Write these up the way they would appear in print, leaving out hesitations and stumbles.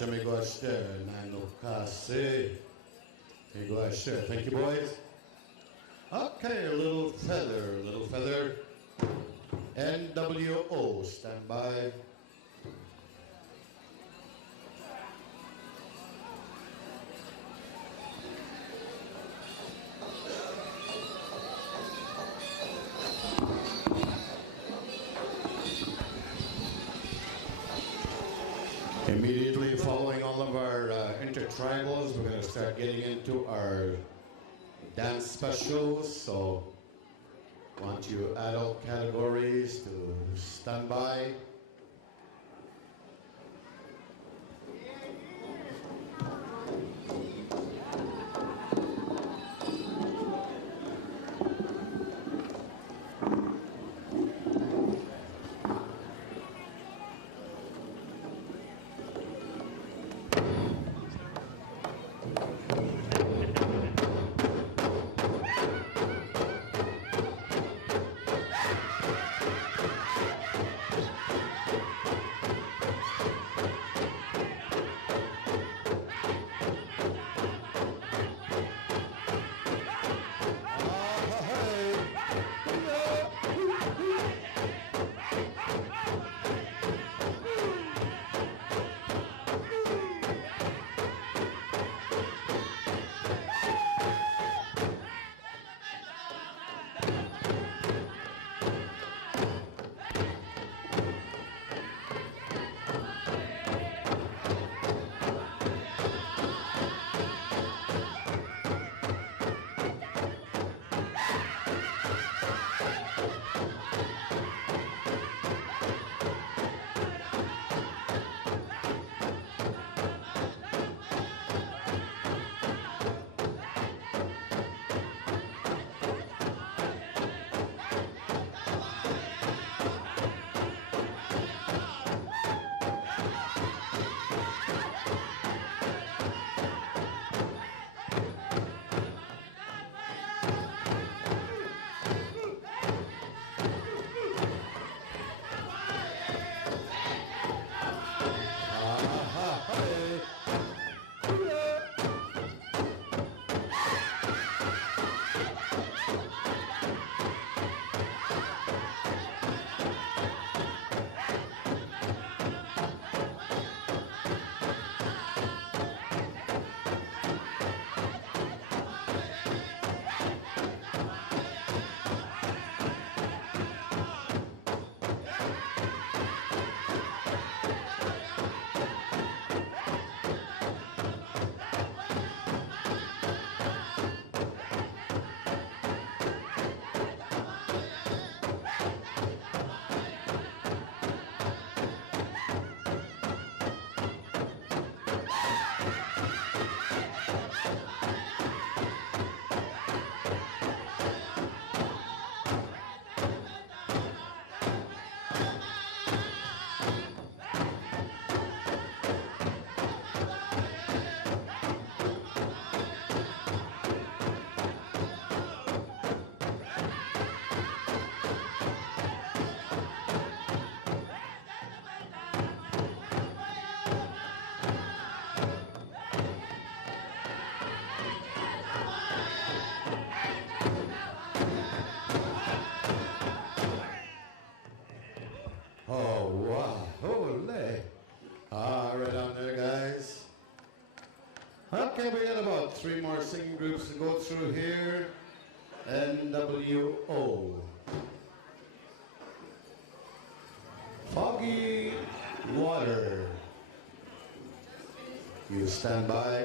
much, amigo Asher. Nano Kasi. Amigo Asher. Thank you, boys. Okay, a little feather, a little feather. NWO, stand by. Immediately following all of our intertribals, we're going to start getting into our dance specials. So I want you adult categories to stand by. Oh, wow. Holy. All right on there, guys. Okay, we got about 3 more singing groups to go through here. NWO. Foggy Water. You stand by.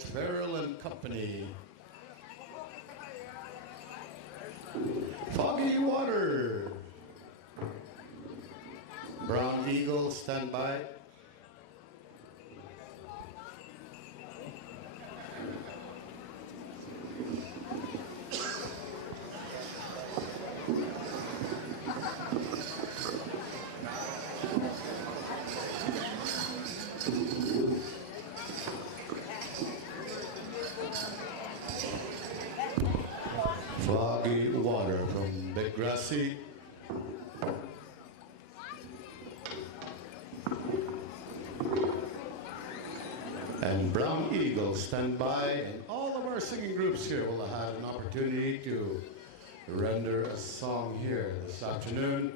Wedge Farrell and Company. Foggy Water. Brown Eagle, stand by. Foggy Water from Big Grassy. And Brown Eagle, stand by. And all of our singing groups here will have an opportunity to render a song here this afternoon.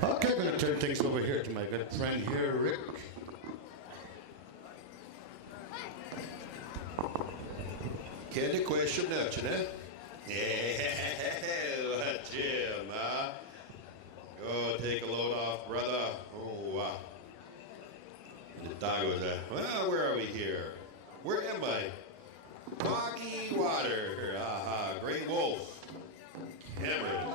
Okay, I'm going to turn things over here to my good friend here, Rick. Candy question noche, né? Yeah, Jim, huh? Go take a load off, brother. Oh, wow. The dog was well, where are we here? Where am I? Foggy Water. Aha, Great Wolf. Cameron.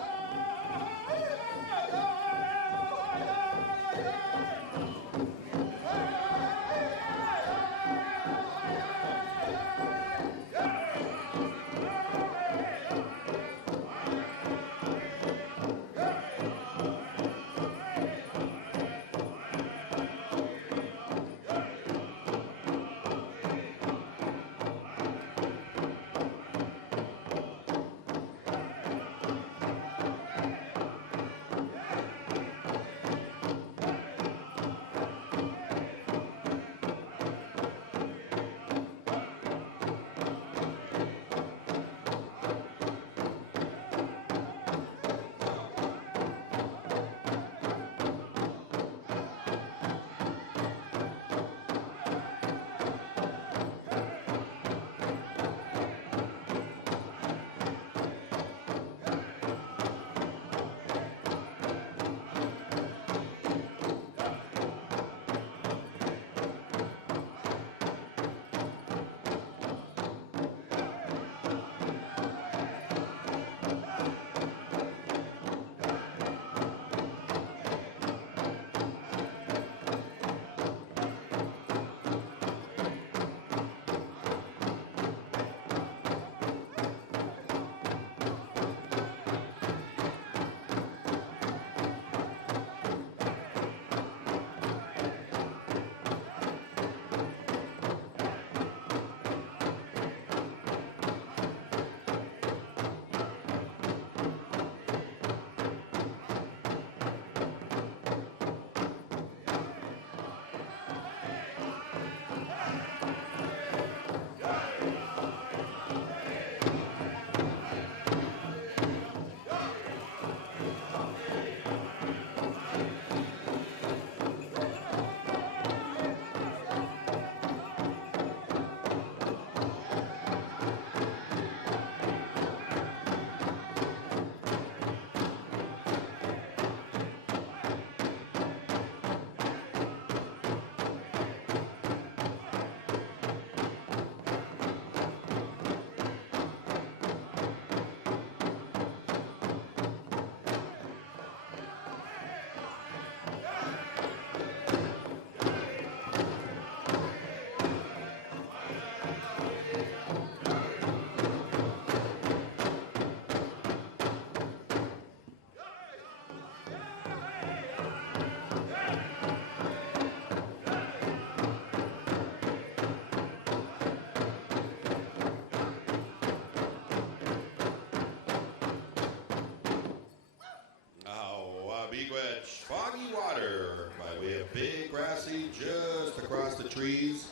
Big Wedge, Foggy Water, by way of Big Grassy, just across the trees.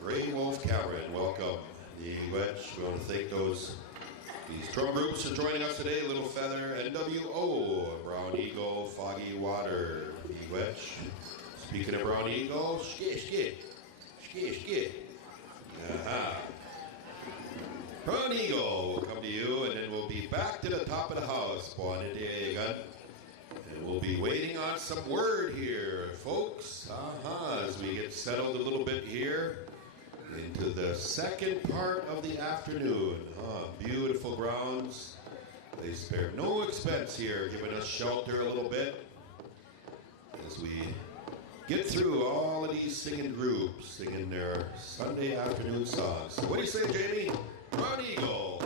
Grey Wolf Cameron, welcome. The Wedge, we want to thank these drum groups for joining us today. Little Feather, NWO, Brown Eagle, Foggy Water, Big Wedge. Speaking of Brown Eagle, skit. Brown Eagle will come to you, and then we'll be back to the top of the house, Bonadiagan. And we'll be waiting on some word here, folks. As we get settled a little bit here into the second part of the afternoon. Beautiful grounds. They spare no expense here, giving us shelter a little bit as we get through all of these singing groups, singing their Sunday afternoon songs. What do you say, Jamie? Brown Eagle.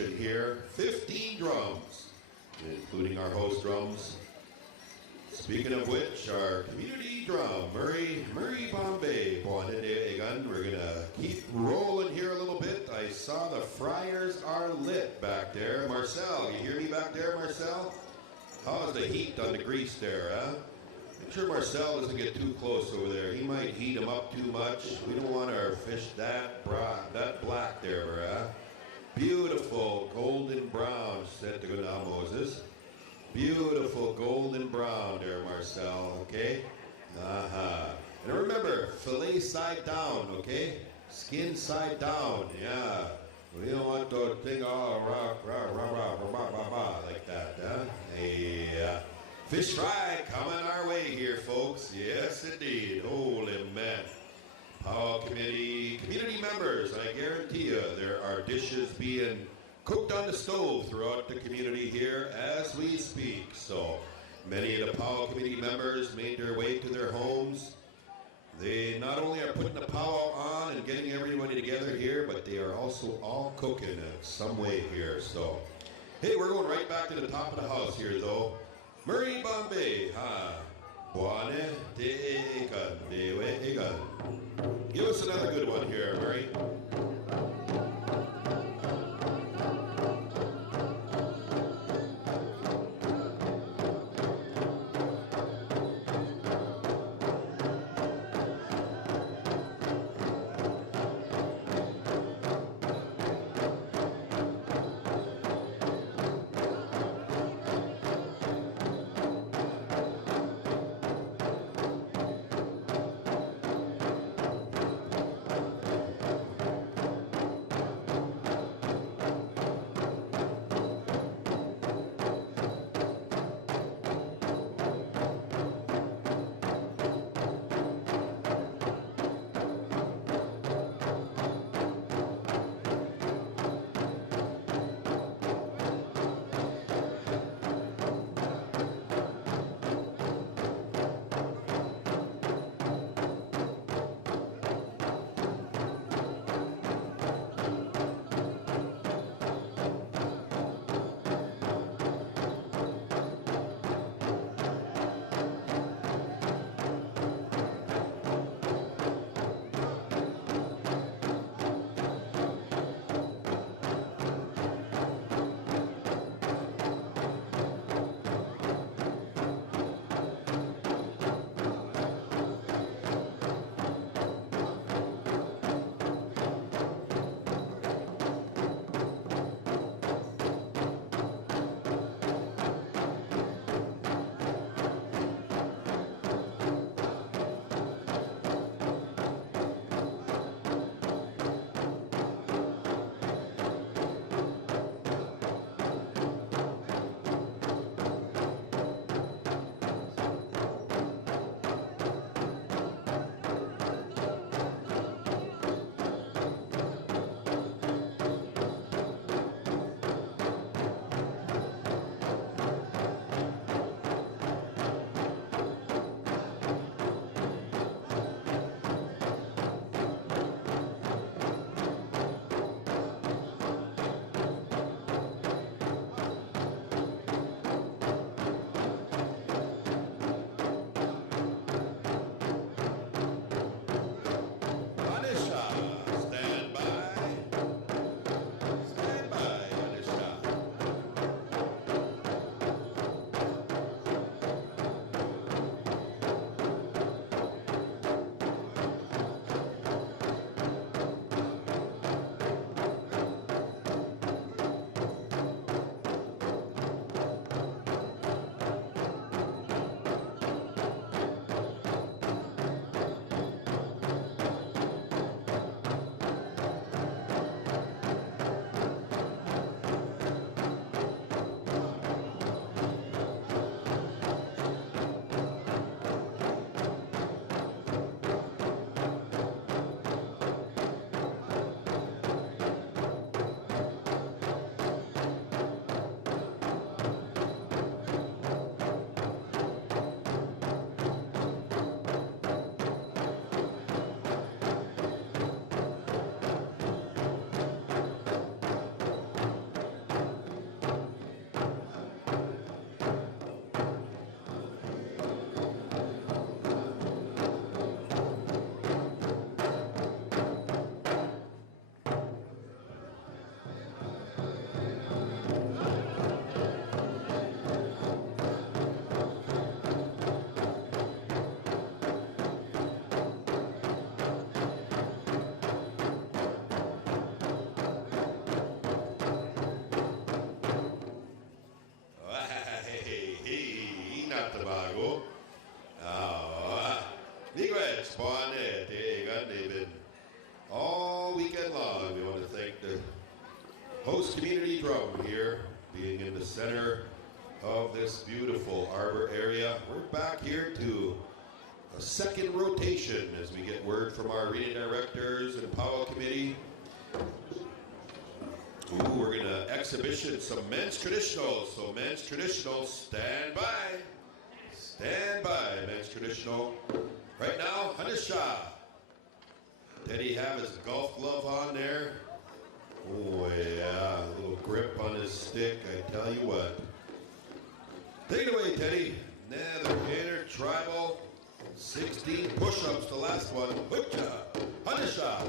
formation here, 15 drums, including our host drums. Speaking of which, our community drum, Murray Bombay. We're gonna keep rolling here a little bit. I saw the fryers are lit back there. Marcel, you hear me back there, Marcel? How's the heat on the grease there, huh? Make sure Marcel doesn't get too close over there. He might heat them up too much. We don't want our fish that black there, huh? Beautiful golden brown, said to go now, Moses. Beautiful golden brown there, Marcel, okay? And remember, fillet side down, okay? Skin side down, yeah. We don't want the thing all like that, huh? Hey, fish fry coming our way here, folks. Yes, indeed. Holy man. Powwow community members, I guarantee you there are dishes being cooked on the stove throughout the community here as we speak. So many of the powwow committee members made their way to their homes. They not only are putting the powwow on and getting everybody together here, but they are also all cooking in some way here. So, hey, we're going right back to the top of the house here, though. Murray Bombay, Buane de Egan. Give us another good one here, Murray. Hey, not Tobago. Miigwech, Bonnet, hey, God David. All weekend long, we want to thank the host community drum here, being in the center of this beautiful arbor area. We're back here to a second rotation as we get word from our arena directors and powwow committee. Ooh, we're gonna exhibition some men's traditionals. So men's traditional, stand by. Stand by, men's traditional. Right now, Hanisha. Did he have his golf glove on there? Oh yeah, a little grip on his stick, I tell you what. Take it away, Teddy. Another intertribal, 16 push-ups, the last one. Hoocha, Hanisha.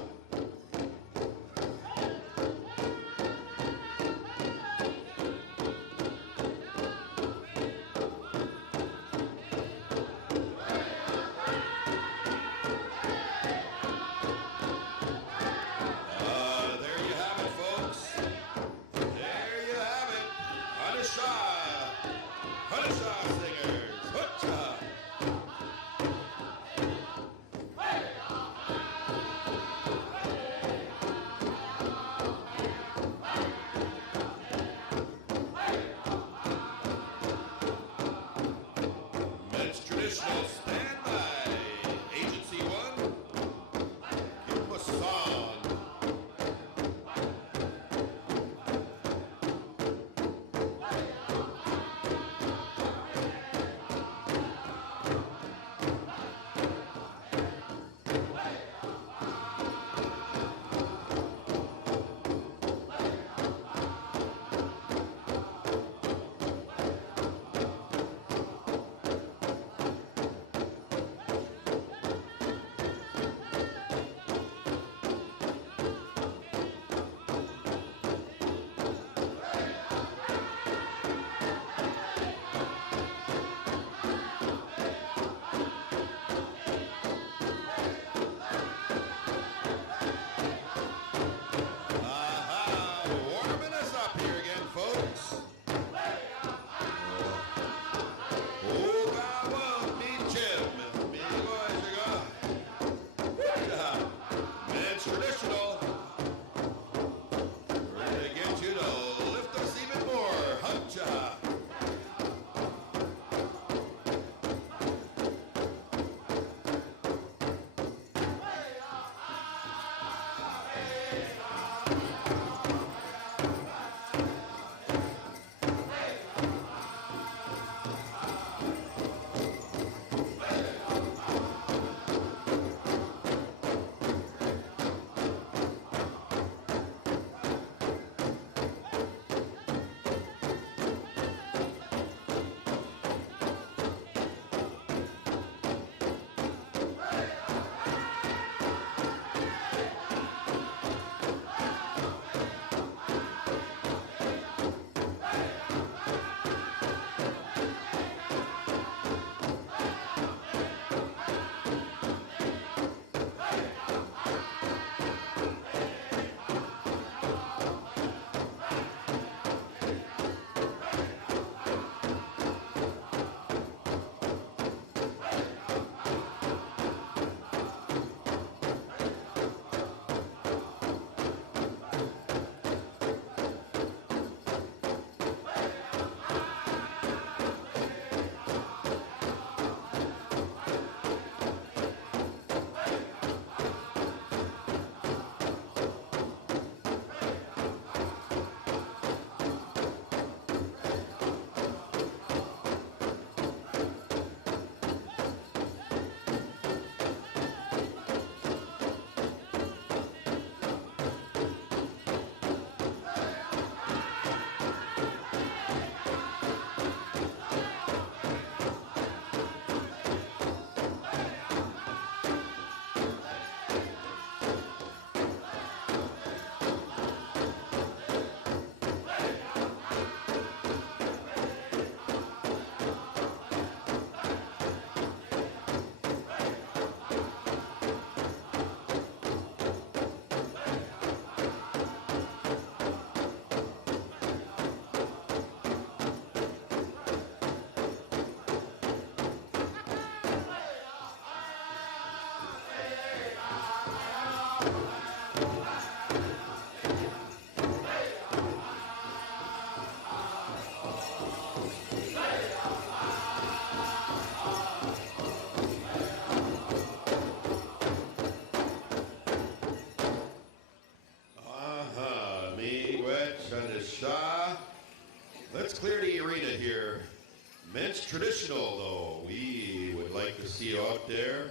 Traditional, though, we would like to see you out there.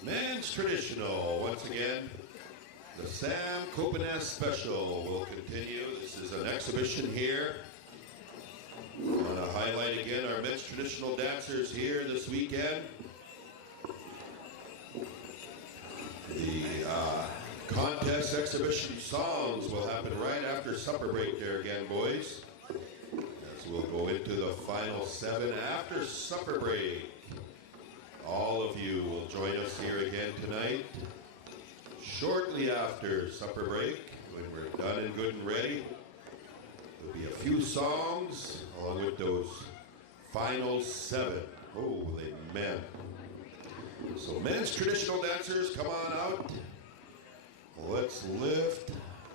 Men's Traditional, once again, the Sam Copenes Special will continue. This is an exhibition here. I want to highlight again our men's traditional dancers here this weekend. The contest exhibition songs will happen right after supper break there again, boys. As we'll go into the final 7 after supper break. All of you will join us here again tonight. Shortly after supper break, when we're done and good and ready, there'll be a few songs along with those final 7. Holy man. So men's traditional dancers, come on out. Let's lift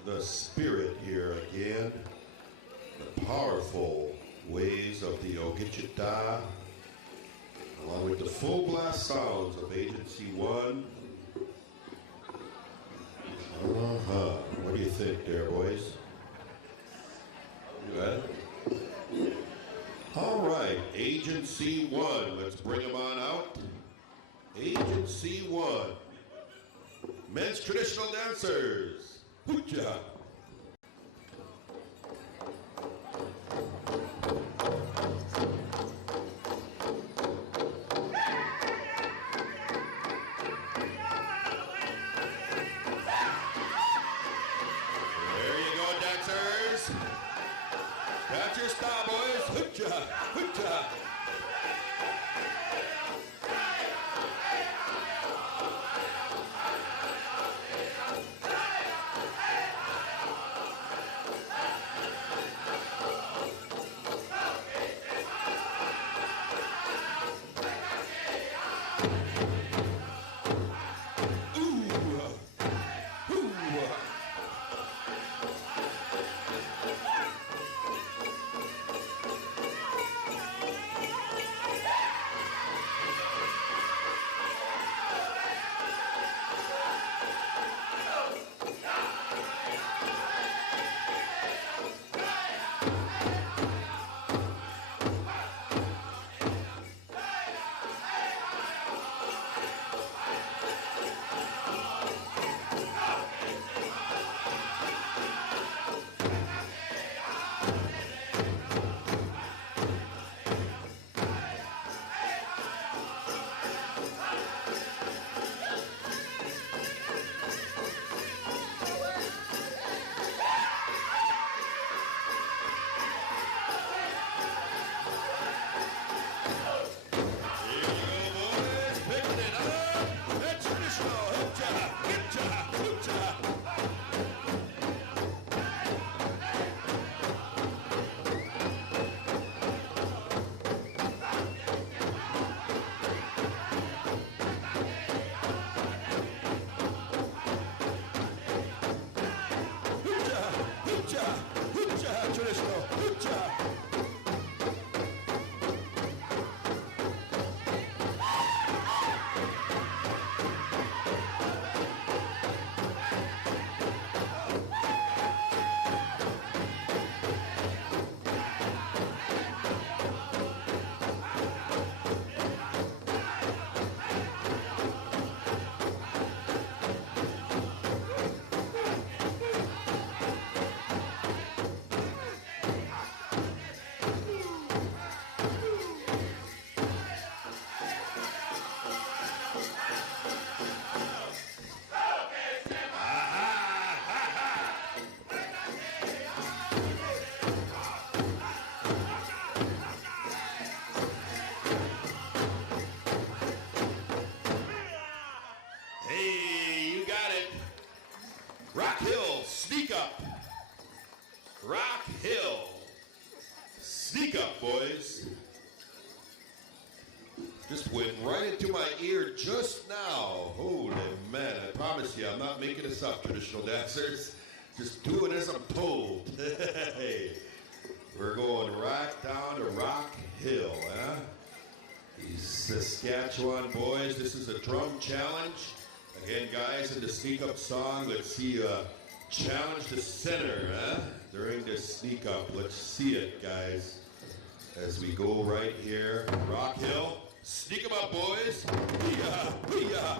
the spirit here again. The powerful ways of the Ogichita, along with the full blast sounds of Agency 1. What do you think there, boys? You got it? All right, Agency 1. Let's bring them on out. Agency 1. Men's traditional dancers. Hooja. That's your style, boys. Hooja, hooja. Rock Hill, sneak up. Rock Hill. Sneak up, boys. Just went right into my ear just now. Holy man, I promise you, I'm not making this up, traditional dancers. Just do it as I'm told. Hey, we're going right down to Rock Hill, huh? These Saskatchewan boys, this is a drum challenge. Again, guys, in the sneak up song, let's see you challenge the center, huh? During the sneak up, let's see it, guys. as we go right here. Rock Hill. Sneak 'em up, boys. Hee-yah, hee-yah.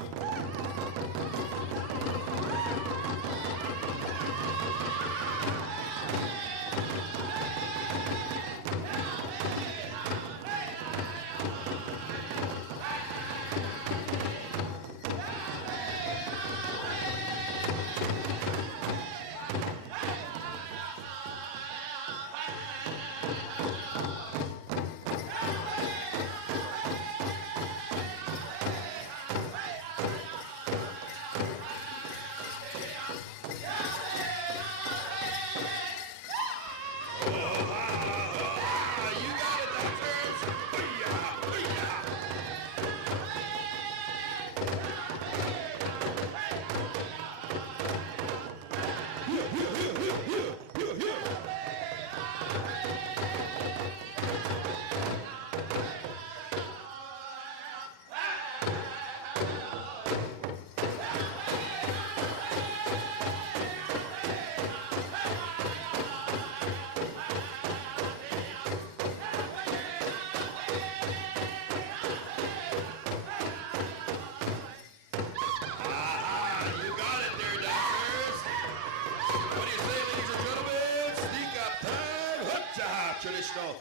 Traditional.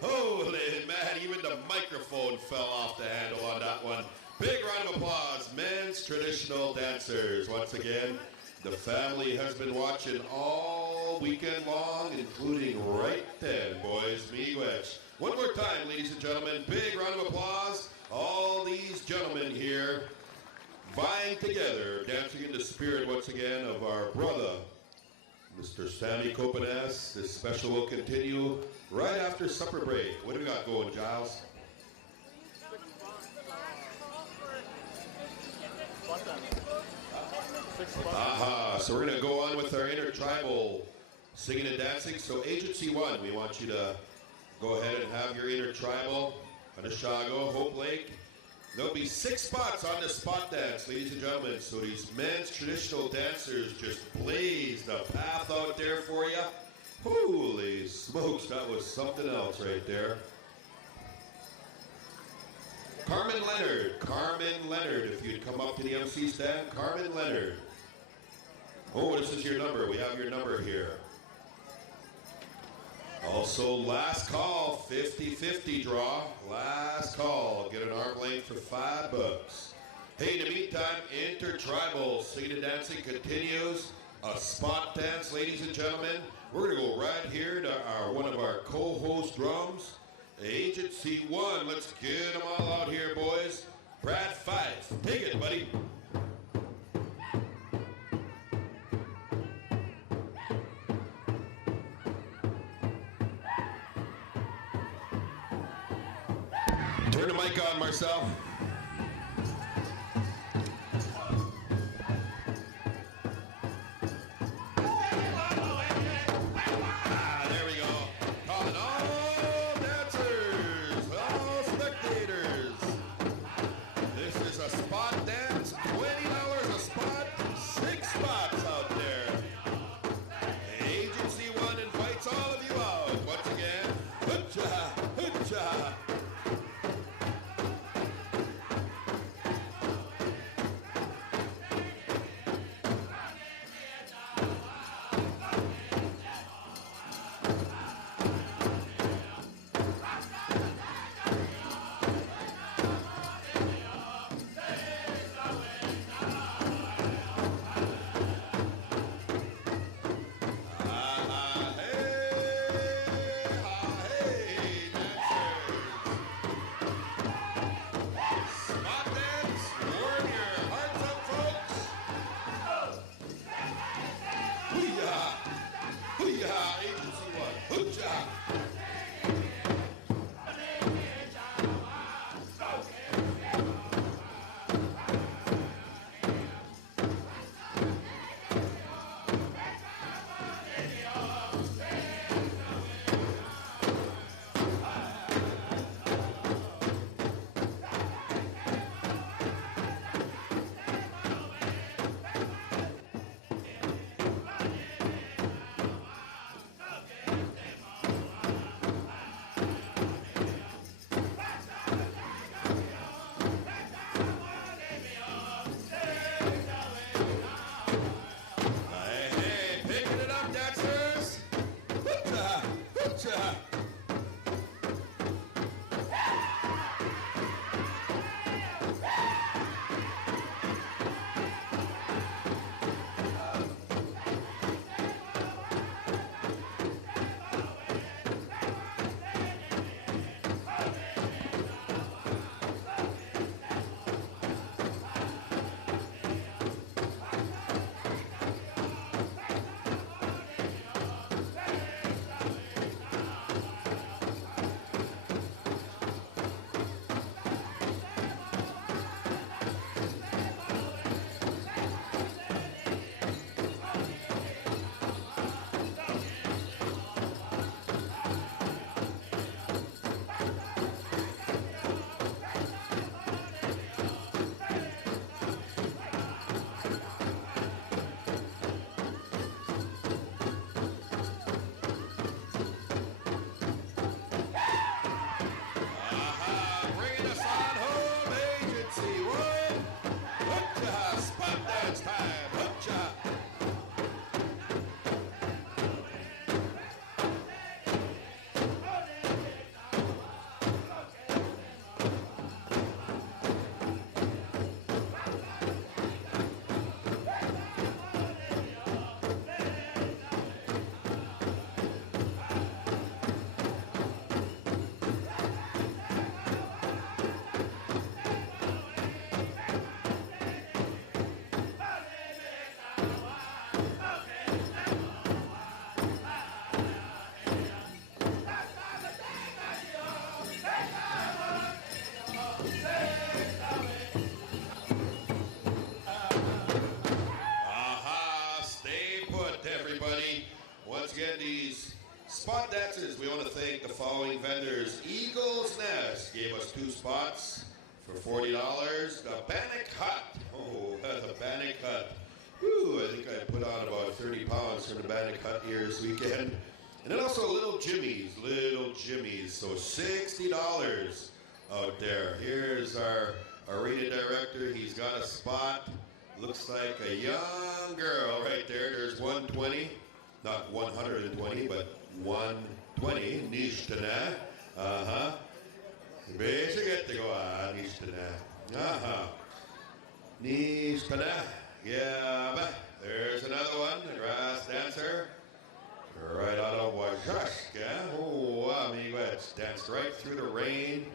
Holy man, even the microphone fell off the handle on that one. Big round of applause, men's traditional dancers. Once again, the family has been watching all weekend long, including right then, boys. Miigwech. One more time, ladies and gentlemen, big round of applause. All these gentlemen here vying together, dancing in the spirit once again of our brother, Mr. Sammy Copenas. This special will continue right after supper break. What do we got going, Giles? Aha, so we're going to go on with our intertribal singing and dancing. So Agency 1, we want you to go ahead and have your intertribal, Anashago, Hope Lake. There'll be 6 spots on the spot dance, ladies and gentlemen. So these men's traditional dancers just blaze the path out there for you. Holy smokes, that was something else right there. Carmen Leonard, if you'd come up to the MC stand, Carmen Leonard. Oh, this is your number. We have your number here. Also, last call, 50-50 draw. Last call. Get an arm length for $5. Hey, in the meantime, intertribal singing and dancing continues. A spot dance, ladies and gentlemen. We're going to go right here to one of our co-host drums, Agency 1. Let's get them all out here, boys. Brad Fife. Take it, buddy. Turn the mic on, Marcel. There we go. Calling all dancers, all spectators. This is a spot dance, $20 a spot, 6 spots out there. Agency 1 invites all of you out. Once again, hoocha, hoocha. spot dances, we want to thank the following vendors. Eagle's Nest gave us 2 spots for $40. The Bannock Hut. Oh, the Bannock Hut. Whew, I think I put on about 30 pounds from the Bannock Hut here this weekend. And then also Little Jimmy's. So $60 out there. Here's our rated director. He's got a spot. Looks like a young girl right there. There's 120. Not 120, but 120. Nishtana. Nishtana. Nishtana. Yeah. There's another one. The grass dancer. Right out of Wajashka. Oh, amigos. Danced right through the rain.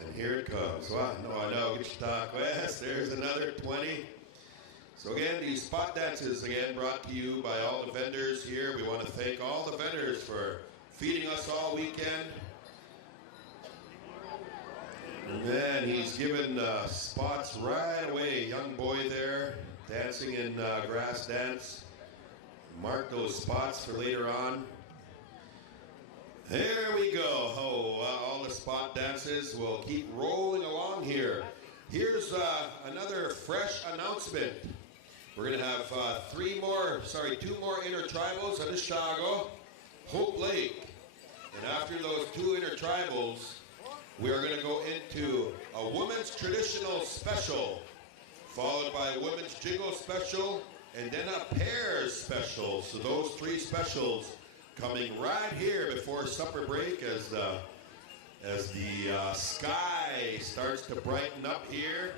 And here it comes. No, I know. Wichita West. There's another 20. So again, these spot dances, again, brought to you by all the vendors here. We want to thank all the vendors for feeding us all weekend. And then he's given spots right away. Young boy there, dancing in grass dance. Mark those spots for later on. There we go. All the spot dances will keep rolling along here. Here's another fresh announcement. We're going to have 2 more intertribals at Ishago, Hope Lake. And after those 2 intertribals, we are going to go into a women's traditional special, followed by a women's jiggle special, and then a pairs special. So those 3 specials coming right here before supper break as the sky starts to brighten up here.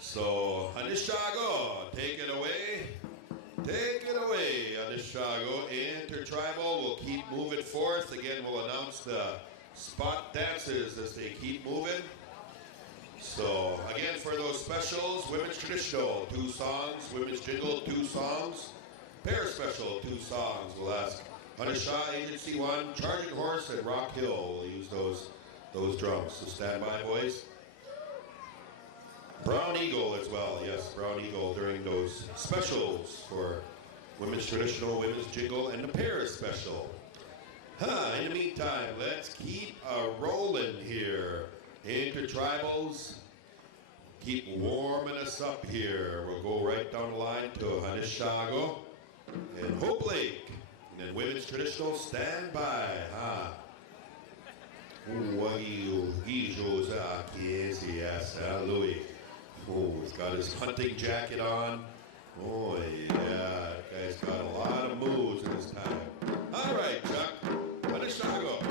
So, Anishago, take it away. Take it away, Anishago. Intertribal will keep moving forth. Again, we'll announce the spot dances as they keep moving. So, again, for those specials, women's traditional, 2 songs. Women's jingle, 2 songs. Pair special, 2 songs. We'll ask Anisha Agency 1, Charging Horse, and Rock Hill. We'll use those drums. So stand by, boys. Brown Eagle as well, yes, Brown Eagle during those specials for women's traditional, women's jingle, and the pairs special. In the meantime, let's keep rolling here. Intertribals, keep warming us up here. We'll go right down the line to Anishago and Hope Lake. And then women's traditional, stand by. Louis. Oh, he's got his hunting jacket on. Oh, yeah, that guy's got a lot of moves in his time. All right, Chuck, Anishago.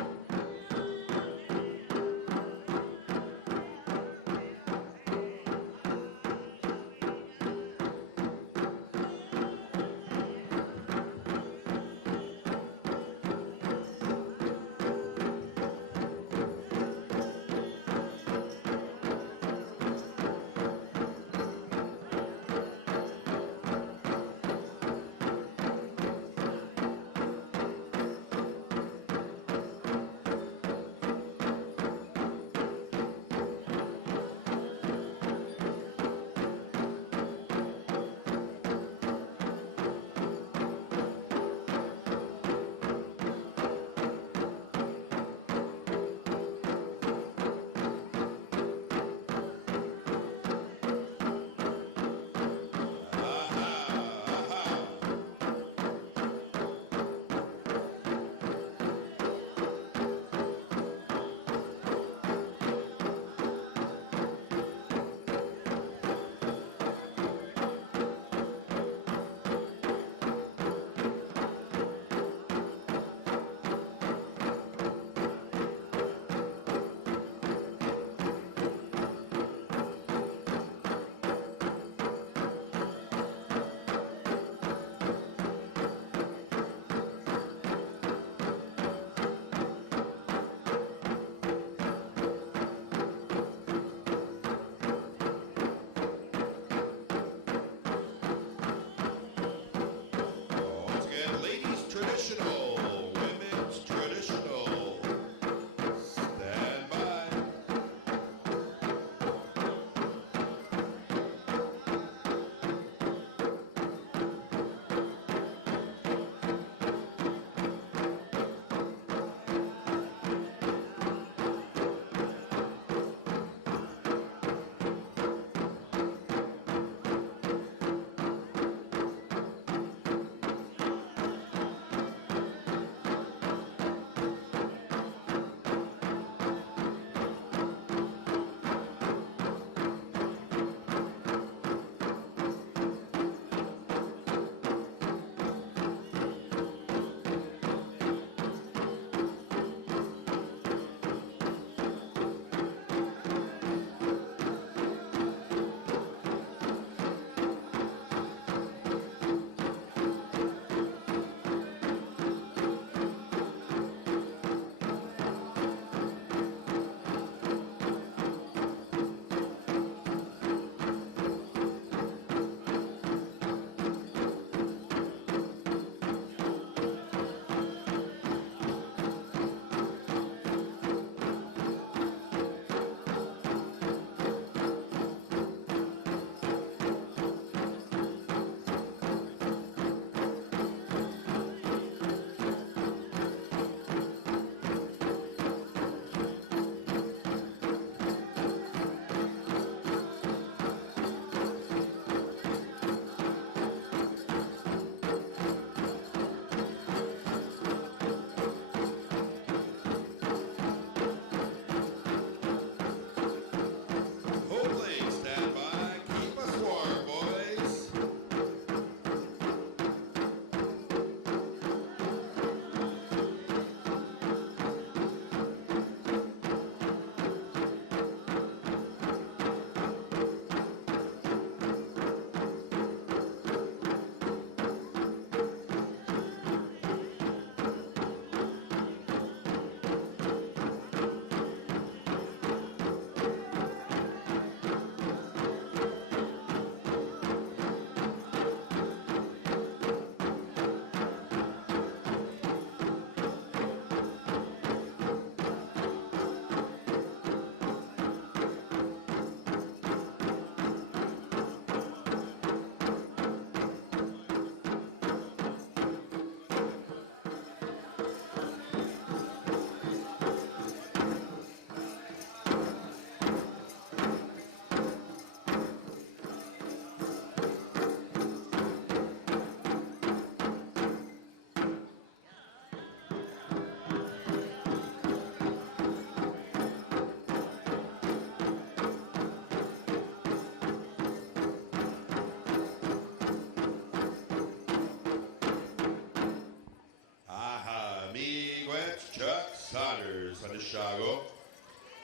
Sanishago.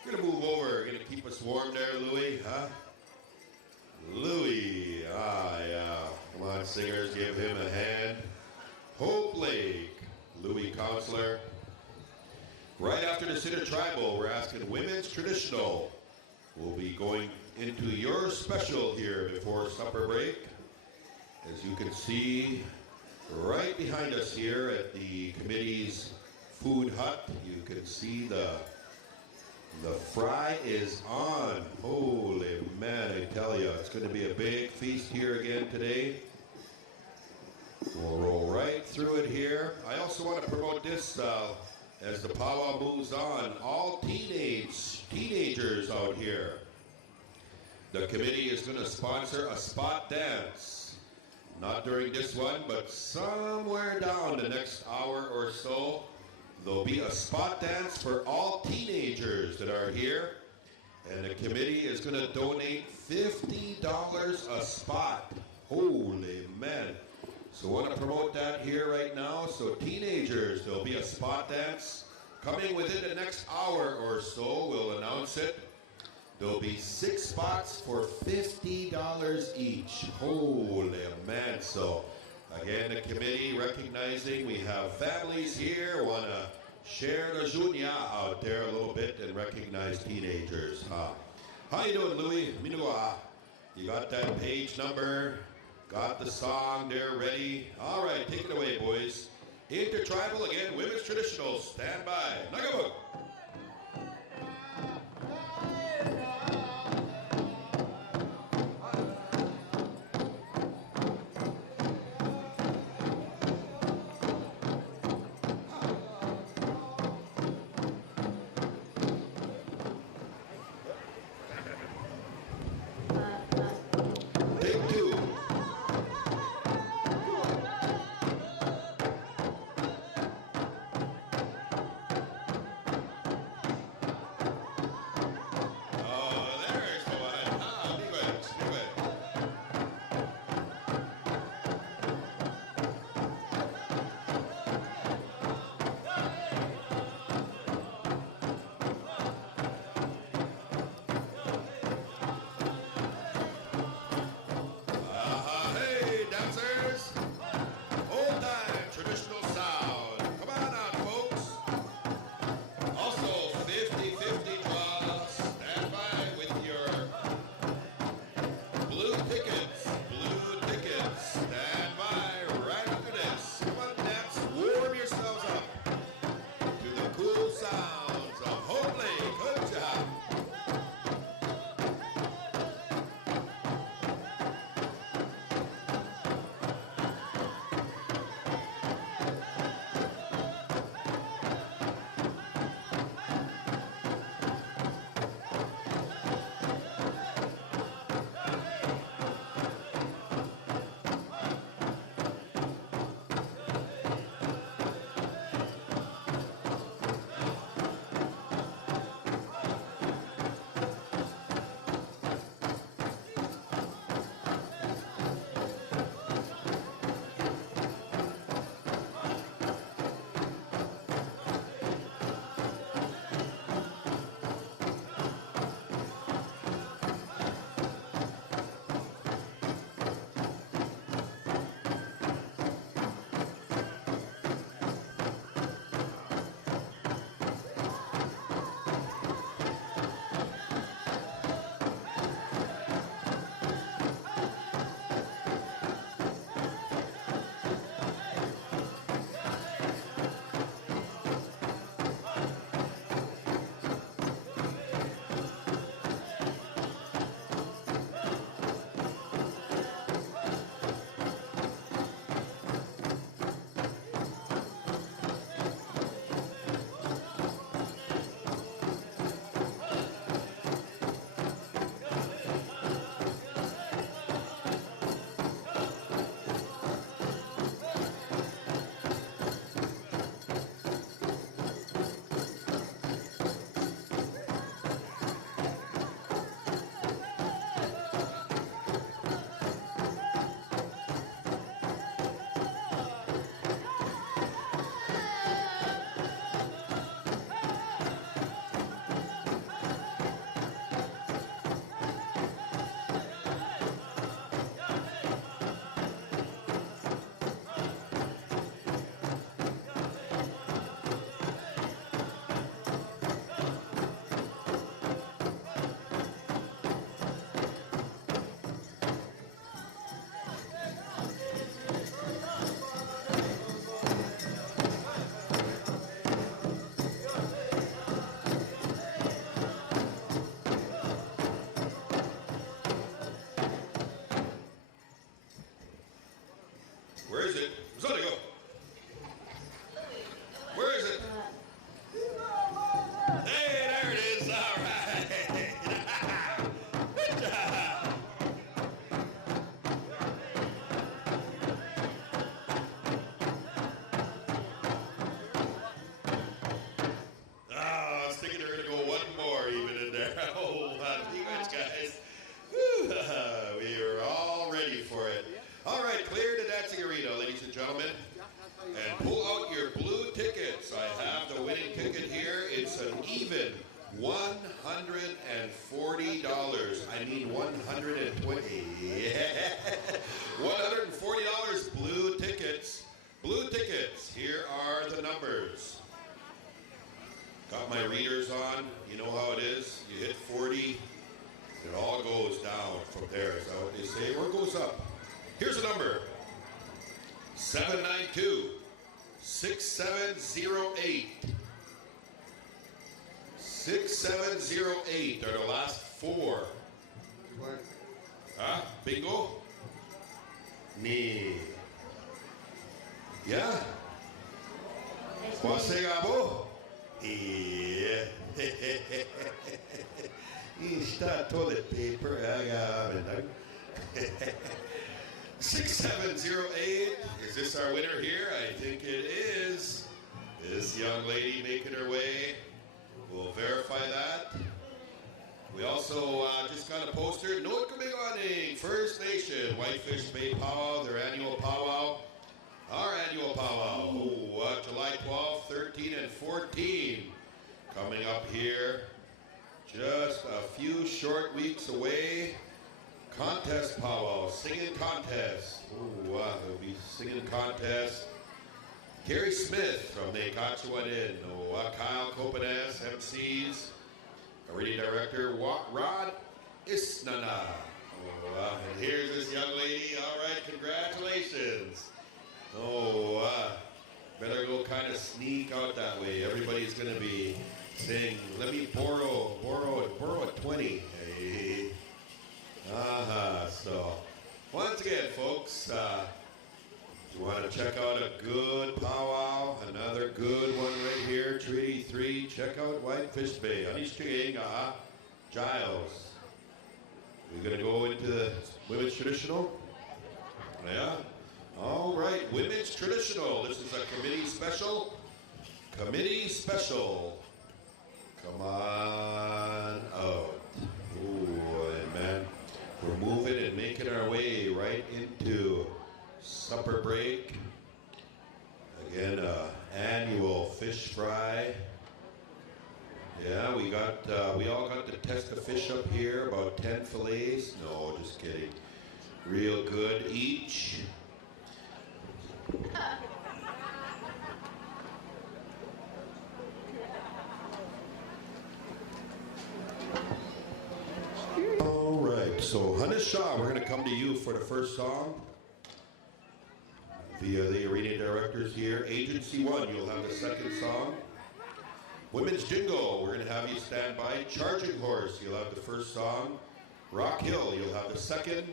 We're gonna move over. We're gonna keep us warm there, Louie, huh? Louie, yeah. Come on, singers, give him a hand. Hope Lake, Louie Counselor. Right after this intertribal, we're asking Women's Traditional. We'll be going into your special here before supper break. As you can see, right behind us here at the committee's food hut, you can see the fry is on. Holy man, I tell you, it's going to be a big feast here again today. We'll roll right through it here. I also want to promote this as the powwow moves on. All teenagers out here. The committee is going to sponsor a spot dance. Not during this one, but somewhere down the next hour or so. There'll be a spot dance for all teenagers that are here, and the committee is going to donate $50 a spot. Holy man. So I want to promote that here right now. So teenagers, there'll be a spot dance. Coming within the next hour or so, we'll announce it. There'll be 6 spots for $50 each. Holy man. So again, the committee recognizing we have families here, want to share the Junia out there a little bit and recognize teenagers. How you doing, Louie? Minua. You got that page number? Got the song there ready? All right, take it away, boys. Intertribal again, Women's Traditional. Stand by. Nagabug. and gentlemen. And pull out your blue tickets. I have the winning ticket here. It's an even $140. I mean 120. Yeah. $140 blue tickets. Blue tickets. Here are the numbers. Got my readers on. You know how it is. You hit 40. It all goes down from there. Is that what they say? Or it goes up. Here's the number. 792-6708. 6708 are the last four. Huh? Bingo? Nee. Yeah? Você gabo? Yeah. Está toilet paper. 6708. Is this our winner here? I think it is. This young lady making her way. We'll verify that. We also just got a poster. Note Kamiganing, First Nation, Whitefish Bay Powwow, their annual powwow. Our annual powwow. July 12, 13, and 14. Coming up here. Just a few short weeks away. Contest powwow, singing contest. There'll be singing contest. Gary Smith from Nekatchewan. Kyle Copenes, MCs. Our radio director, Rod Isnana. And here's this young lady. All right, congratulations. Better go kind of sneak out that way. Everybody's going to be saying, let me borrow a 20. Hey. So, once again, folks, you want to check out a good powwow, another good one right here, Treaty 3, check out Whitefish Bay, Anishtigang, Giles. We're going to go into the women's traditional? Yeah? All right, women's traditional. This is a committee special. Committee special. Come on out. Man. We're moving and making our way right into supper break. Again, annual fish fry. Yeah, we all got to test the fish up here, about 10 fillets. No, just kidding. Real good each. All right, so Hannes Shah, we're going to come to you for the first song. Via the arena directors here. Agency 1, you'll have the second song. Women's Jingle, we're going to have you stand by. Charging Horse, you'll have the first song. Rock Hill, you'll have the second.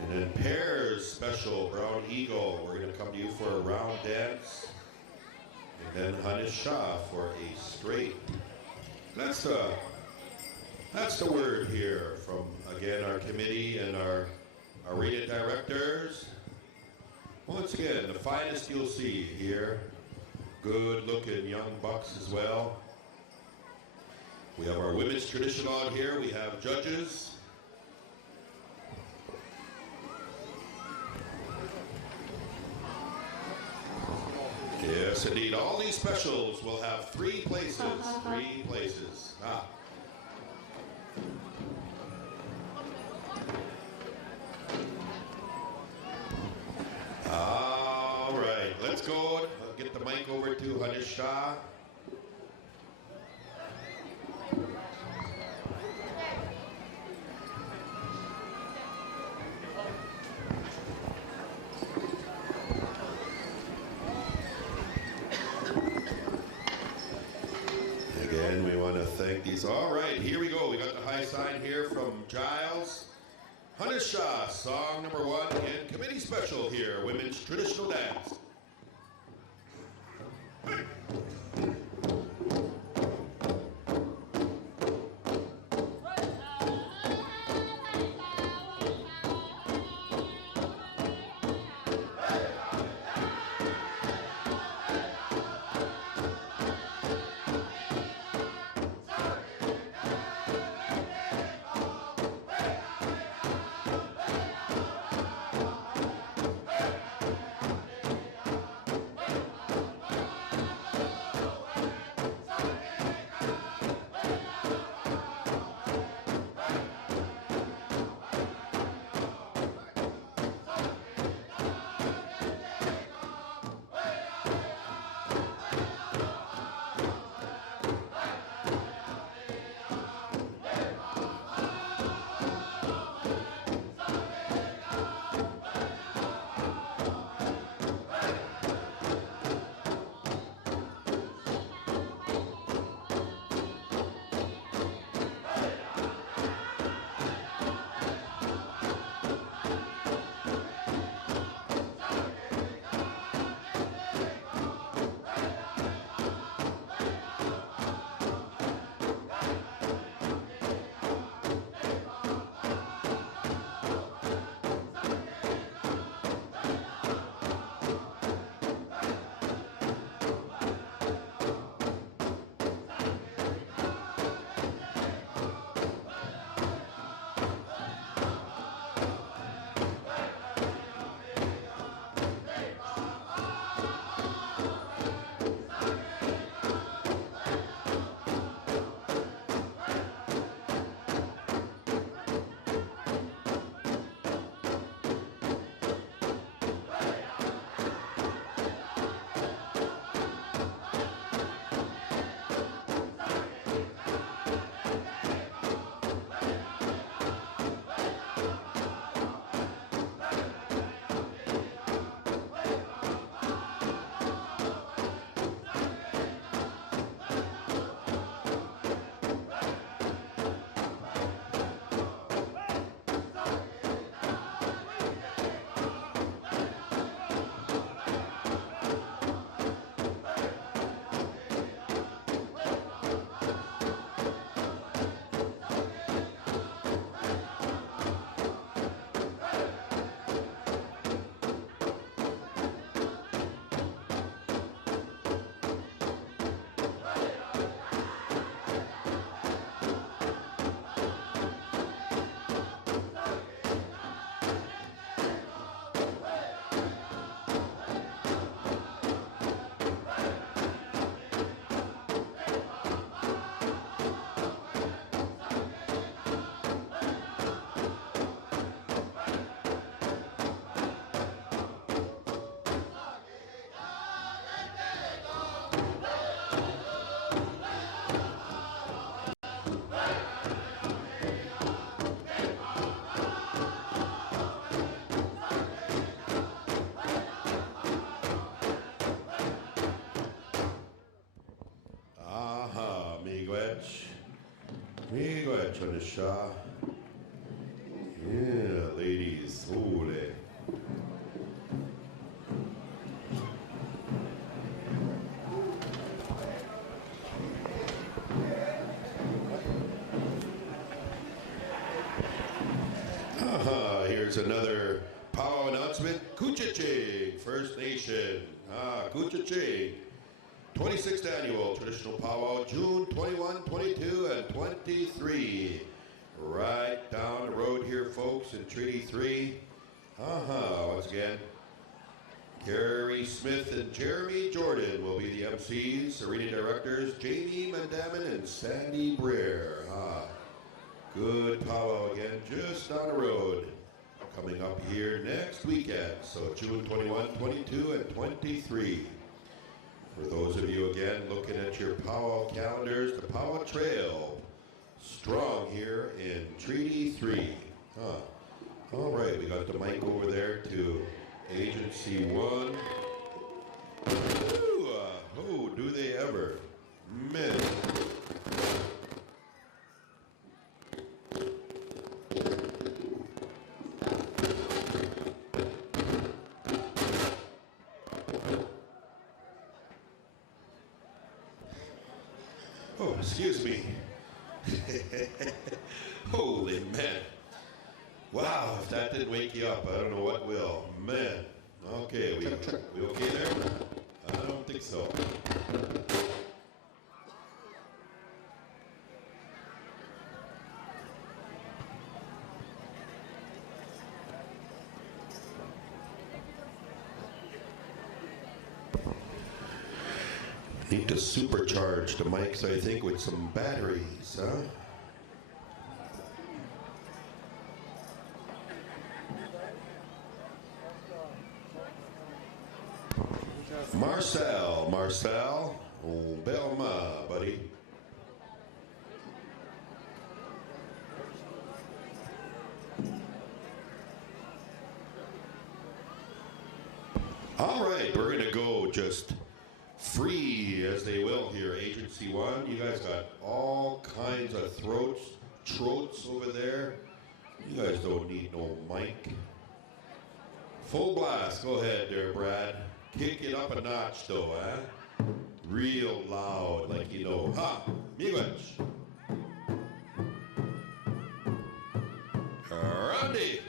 And then Pairs Special, Brown Eagle, we're going to come to you for a round dance. And then Hannes Shah for a straight. That's the word here from, again, our committee and our arena directors. Once again, the finest you'll see here. Good-looking young bucks as well. We have our women's tradition on here. We have judges. Yes, indeed. All these specials will have 3 places. 3 places. All right, let's go. I'll get the mic over to Hannes Shah. Again, we want to thank these. All right, here we go. We got the high sign here from Giles. Hannes Shah, song number 1 in committee special here, women's traditional dance. Hey, go ahead, Shaw. Yeah, ladies. Holy. Here's another powwow announcement. Kuchachig, First Nation. Kuchachig. 26th Annual Traditional Powwow, June 21, 22, and 23. Right down the road here, folks, in Treaty 3. Once again, Gary Smith and Jeremy Jordan will be the MCs. Arena directors, Jamie Mandamin and Sandy Breer. Good powwow again, just down the road. Coming up here next weekend, so June 21, 22, and 23. For those of you, again, looking at your powwow calendars, the Powwow Trail, strong here in Treaty 3. All right, we got the mic over there to Agency 1. Ooh, do they ever. Man. Oh, excuse me. Holy man. Wow, if that didn't wake you up, I don't know what will. Man. Okay, we okay there? I don't think so. Need to supercharge the mics, I think, with some batteries, huh? Marcel, oh, Belma, buddy. All right, we're gonna go just free as they will here, Agency 1. You guys got all kinds of throats over there. You guys don't need no mic. Full blast, go ahead there, Brad. Kick it up a notch though, eh? Real loud, like you know. Miigwech. Randy.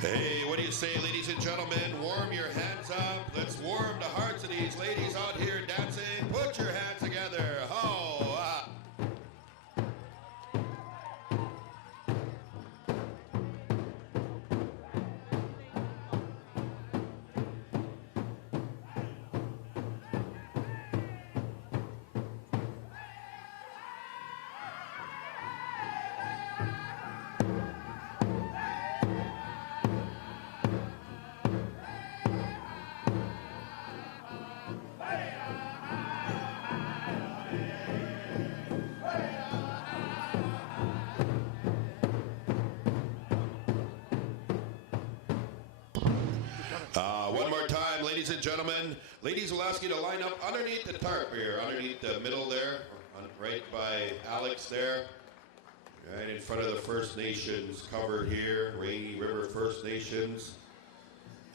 Hey, what do you say, ladies and gentlemen? Warm your hands up. Let's warm the hearts of these ladies out here dancing. Put your hands together. One more time, ladies and gentlemen. Ladies will ask you to line up underneath the tarp here, underneath the middle there, right by Alex there. Right in front of the First Nations cover here, Rainy River First Nations.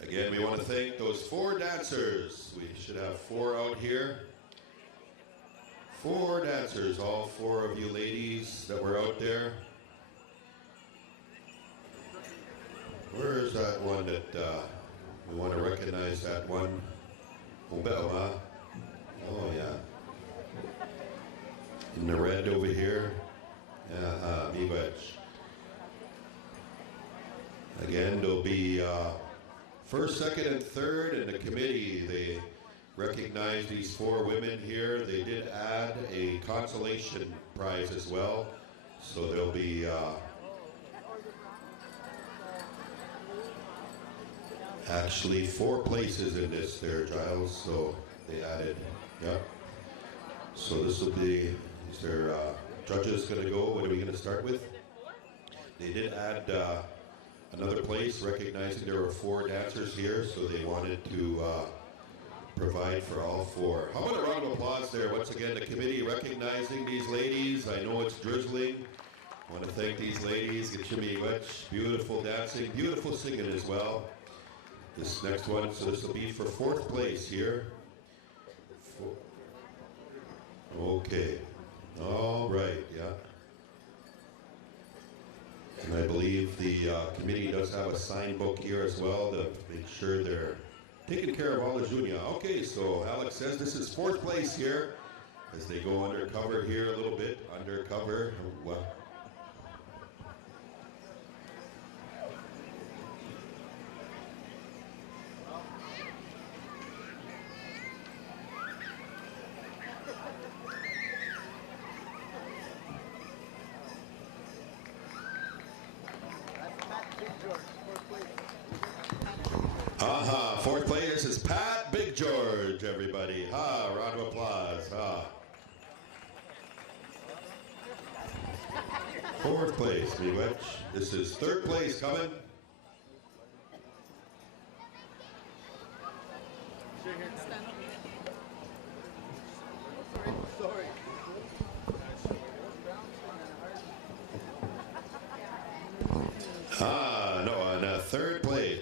Again, we want to thank those 4 dancers. We should have 4 out here. 4 dancers, all 4 of you ladies that were out there. Where is that one that we want to recognize that one? Oh yeah. In the red over here. Again, there'll be first, second, and third in the committee. They recognize these 4 women here. They did add a consolation prize as well. So there'll be actually 4 places in this there, Giles. So they added, yeah. So this will be, is there judges going to go? What are we going to start with? They did add another place, recognizing there were 4 dancers here, so they wanted to provide for all 4. How about a round of applause there? Once again, the committee recognizing these ladies. I know it's drizzling. I want to thank these ladies. Get Jimmy Wetch. Beautiful dancing, beautiful singing as well. This next one, so this will be for 4th place here. Okay. All right, yeah. And I believe the committee does have a sign book here as well to make sure they're taking care of all the junior. Okay, so Alex says this is 4th place here as they go undercover here a little bit. Undercover. What? Fourth place is Pat Big George, everybody. Round of applause. Fourth place, Miwetch. This is 3rd place coming. No, on 3rd place.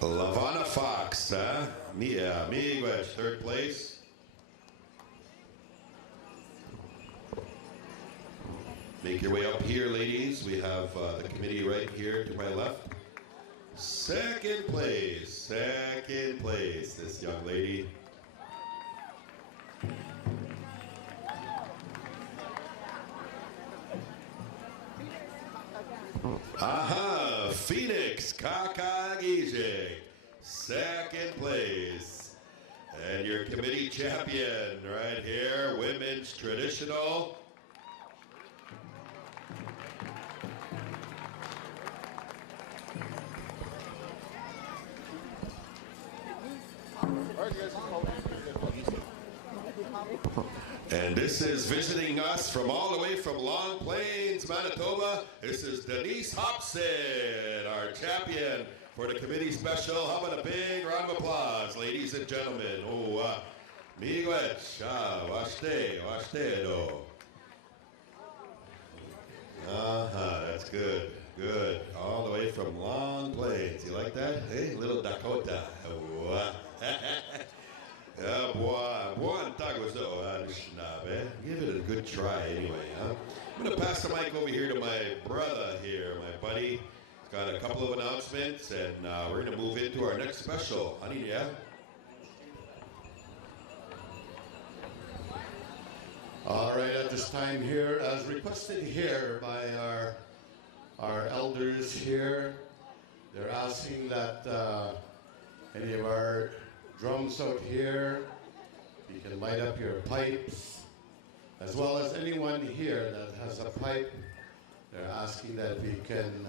Lavana Fox, Mia, Miigwech, 3rd place. Make your way up here, ladies. We have the committee right here to my left. 2nd place, this young lady. Phoenix Kakagije, 2nd place. And your committee champion right here, women's traditional. And this is visiting us from all the way from Long Plains, Manitoba. This is Denise Hobson, our champion for the committee special. How about a big round of applause, ladies and gentlemen? Miigwech, washte do. That's good, good. All the way from Long Plains. You like that? Hey, little Dakota. Yeah, boy. good try anyway, huh? I'm going to pass the mic over here to my brother here, my buddy. He's got a couple of announcements, and we're going to move into our next special. Honey, yeah? All right, at this time here, as requested here by our elders here, they're asking that any of our drums out here, you can light up your pipes, as well as anyone here that has a pipe. They're asking that we can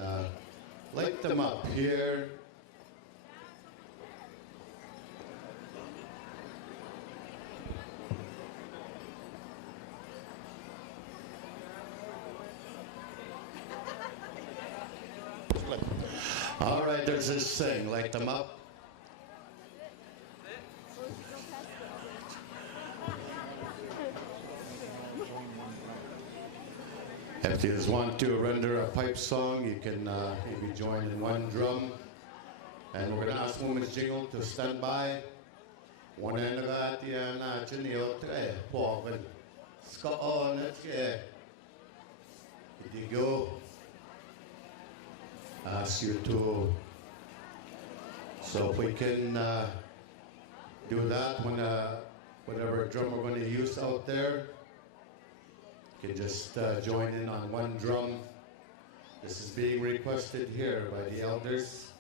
light them up here. All right, there's this thing, light them up. If you just want to render a pipe song, you can maybe join in one drum. And we're going to ask Women's Jingle to stand by. One end of that, yeah, na chinio tre, porven. Ska on it, yeah. Here you go. Ask you to, so if we can do that when whatever drum we're going to use out there, you can just join in on one drum. This is being requested here by the elders.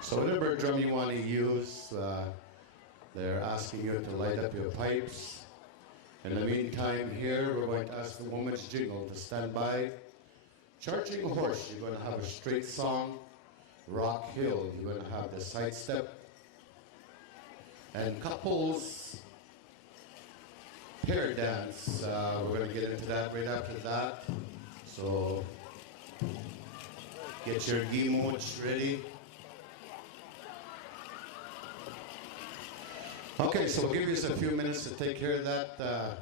So whatever drum you want to use, they're asking you to light up your pipes. In the meantime here, we're going to ask the Women's Jingle to stand by. Charging Horse, you're going to have a straight song. Rock Hill, you're going to have the side step. And couples, pair dance, we're going to get into that right after that. So get your emotes ready. Okay, so we'll give you just a few minutes to take care of that.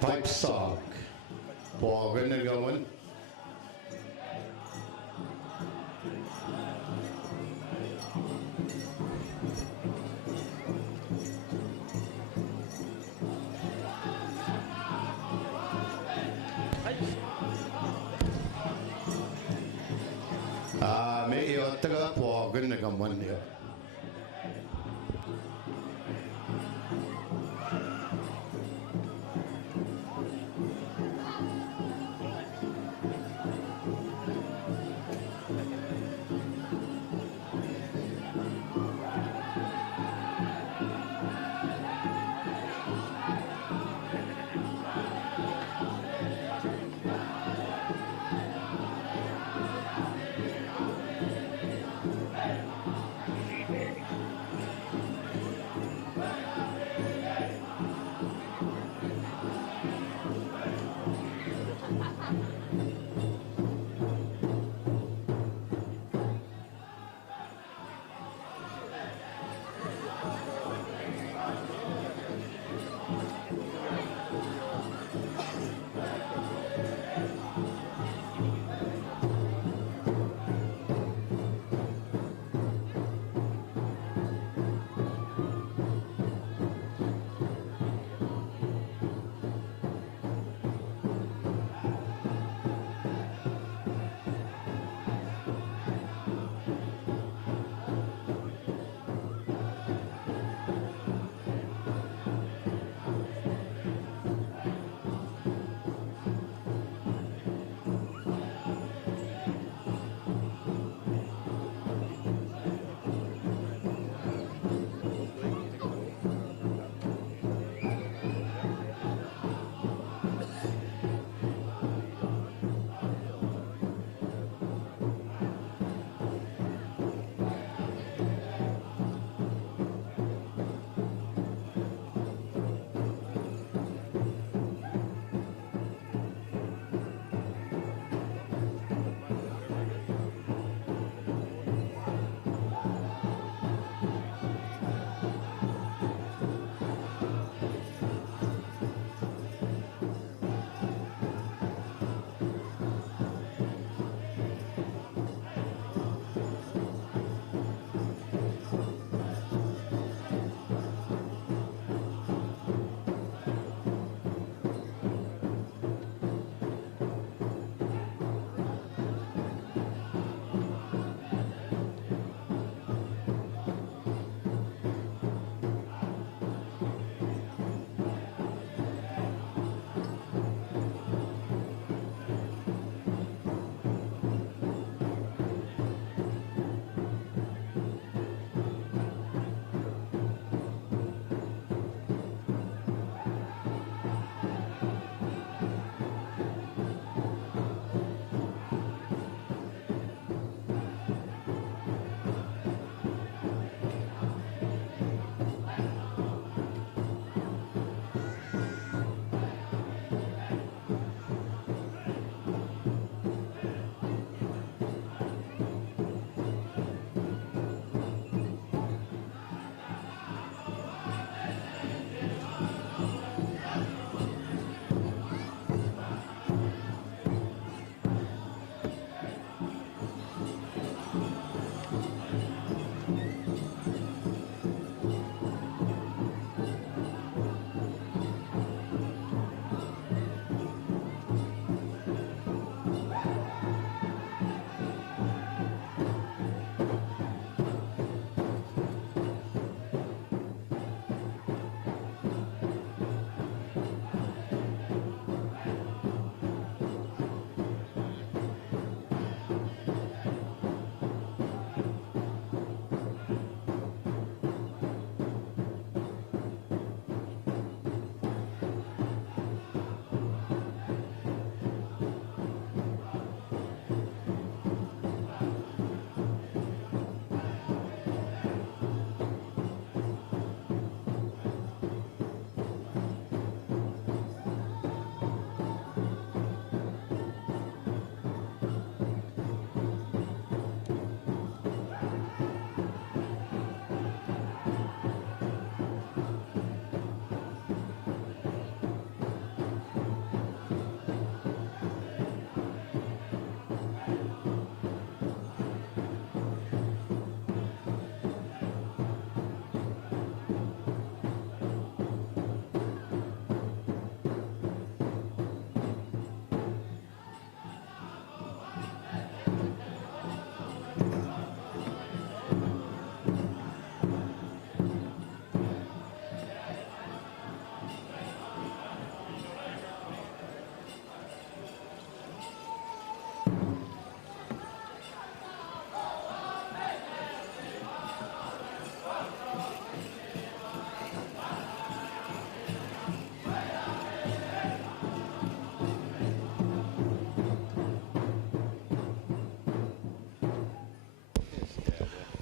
Pipe song. Paul, when they're going. Mấy yêu tất cả Paul, when they're going here.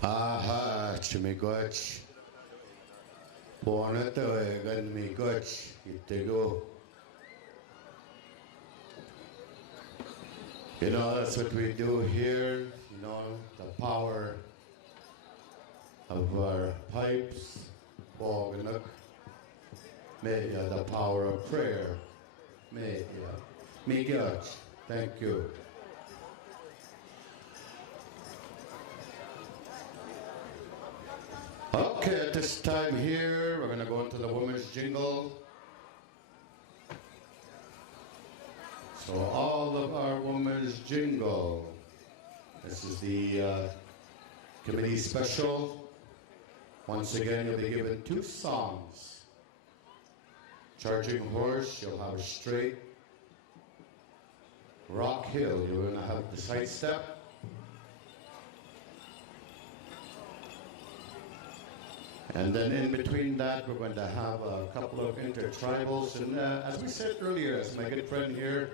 Aha, chimigoch. Pornato gan mi goch. Itego. You know, that's what we do here. You know, the power of our pipes. The power of prayer. Me goch. Thank you. Okay, at this time here, we're going to go into the women's jingle. So all of our women's jingle. This is the committee special. Once again, you'll be given 2 songs. Charging Horse, you'll have a straight. Rock Hill, you're going to have the side step. And then in between that, we're going to have a couple of intertribals. And as we said earlier, as my good friend here,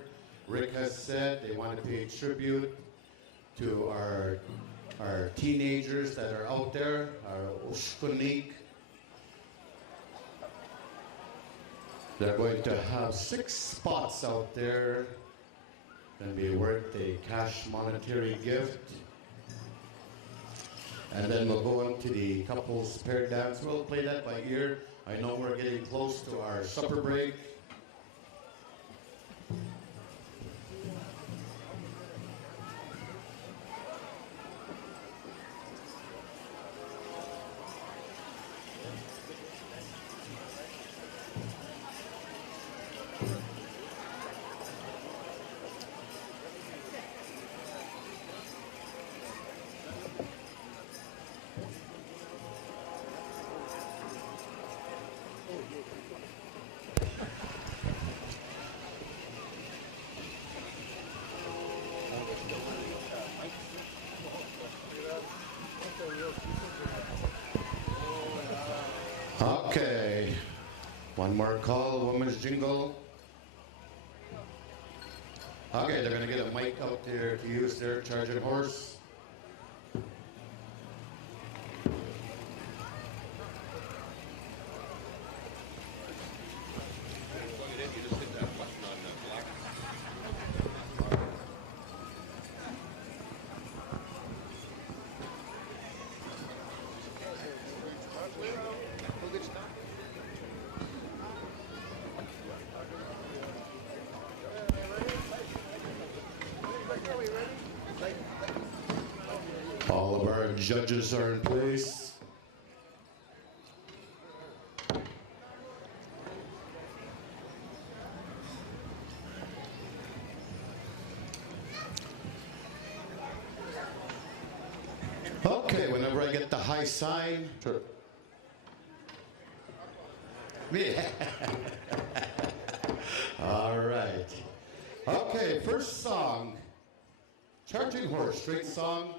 Rick has said, they want to pay tribute to our teenagers that are out there, our Ushkunik. They're going to have 6 spots out there. Going to be worth a cash monetary gift. And then we'll go into the couples pair dance. We'll play that by ear. I know we're getting close to our supper break. Okay, one more call, women's jingle. Okay, they're going to get a mic out there to use their Charging Horse. All of our judges are in place. Okay, whenever I get the high sign. Sure. Yeah. All right. Okay, first song. Charging Horse, straight song.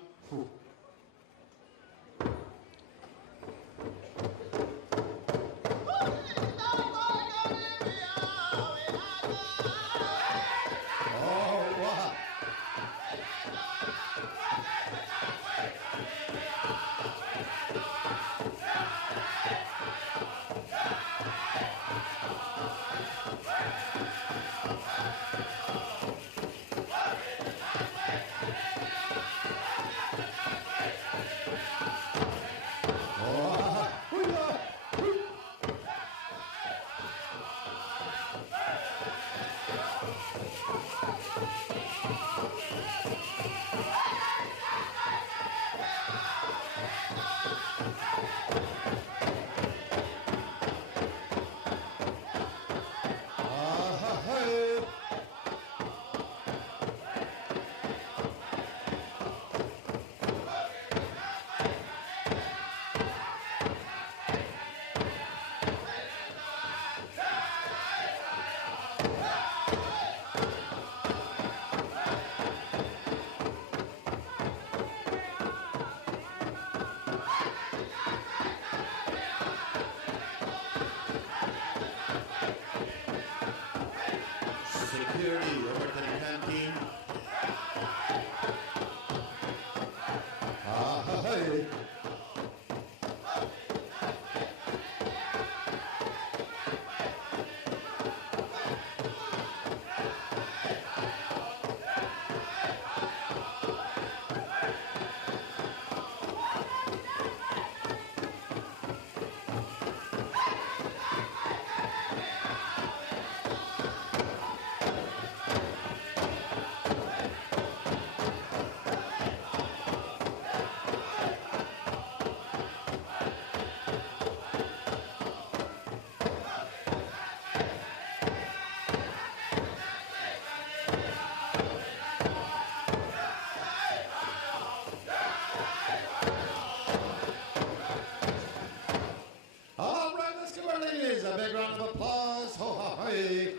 Ahoi!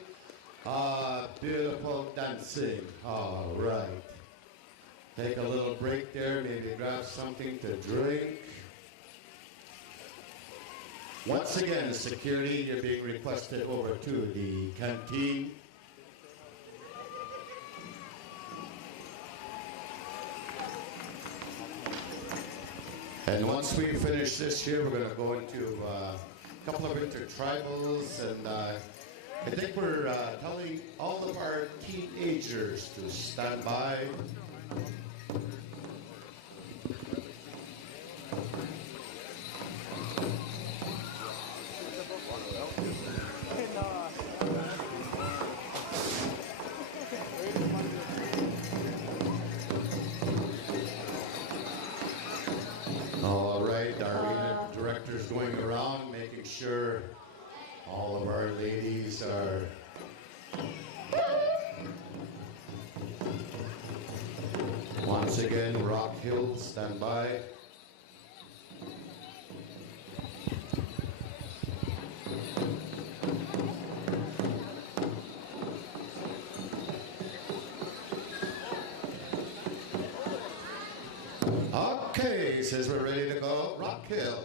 Beautiful dancing. All right. Take a little break there, maybe grab something to drink. Once again, security, you're being requested over to the canteen. And once we finish this here, we're going to go into a couple of intertribals, and I think we're telling all of our teenagers to stand by. All right, our arena director's going around making sure all of our ladies are once again. Rock Hill, stand by. Okay, says we're ready to go. Rock Hill.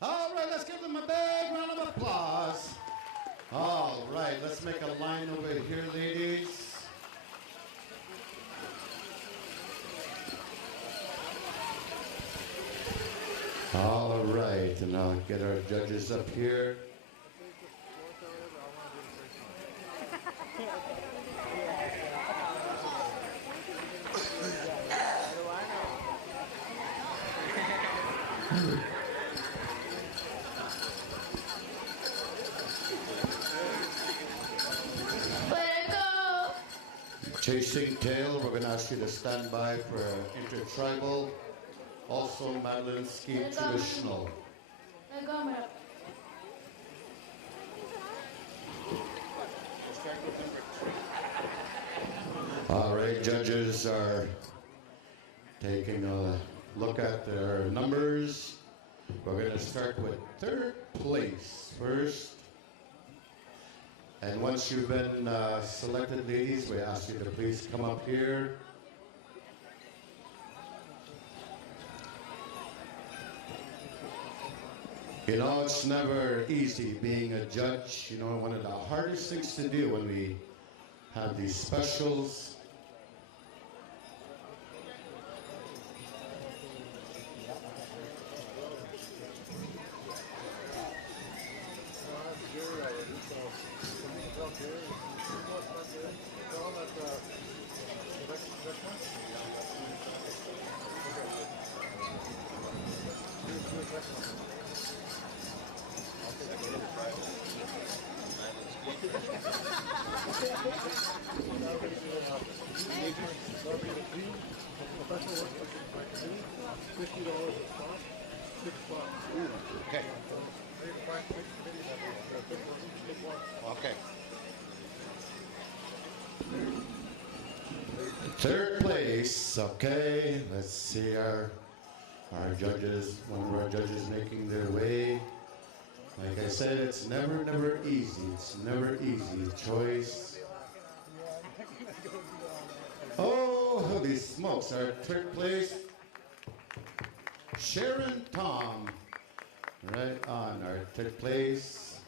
All right, let's give them a big round of applause. All right, let's make a line over here, ladies. All right, and I'll get our judges up here. Chasing Tail, we're going to ask you to stand by for intertribal, also Madeline Ski traditional. All right, judges are taking a look at their numbers. We're going to start with third place first. And once you've been selected, ladies, we ask you to please come up here. You know, it's never easy being a judge. You know, one of the hardest things to do when we have these specials. Okay. Okay. Third place, okay. Let's see our judges, one of our judges making their way. Like I said, it's never easy. It's never easy. Choice. Oh, holy smokes. Our third place, Sharon Tom. Right on, our third place.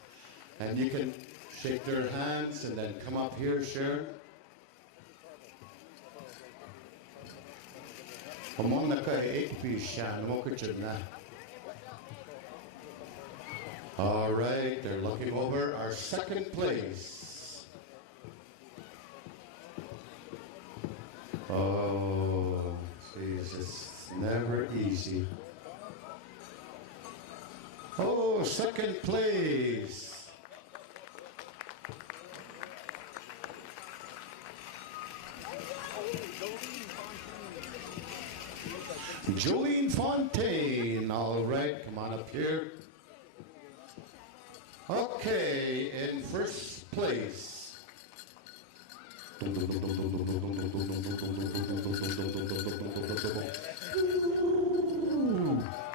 And you can shake their hands and then come up here, Sharon. All right, they're looking over our second place. Oh, geez, it's never easy. Oh, second place. Jolene Fontaine. All right, come on up here. Okay, in first place.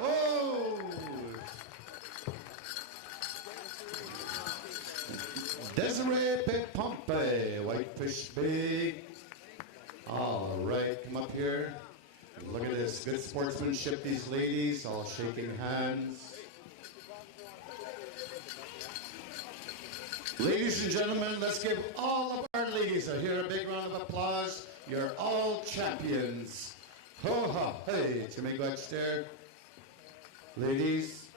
Oh! Desiree Pompe, Whitefish Bay. All right, come up here. Look at this, good sportsmanship, these ladies, all shaking hands. Ladies and gentlemen, let's give all of our ladies a big round of applause. You're all champions. Ho ha, hey, to me back there. Ladies.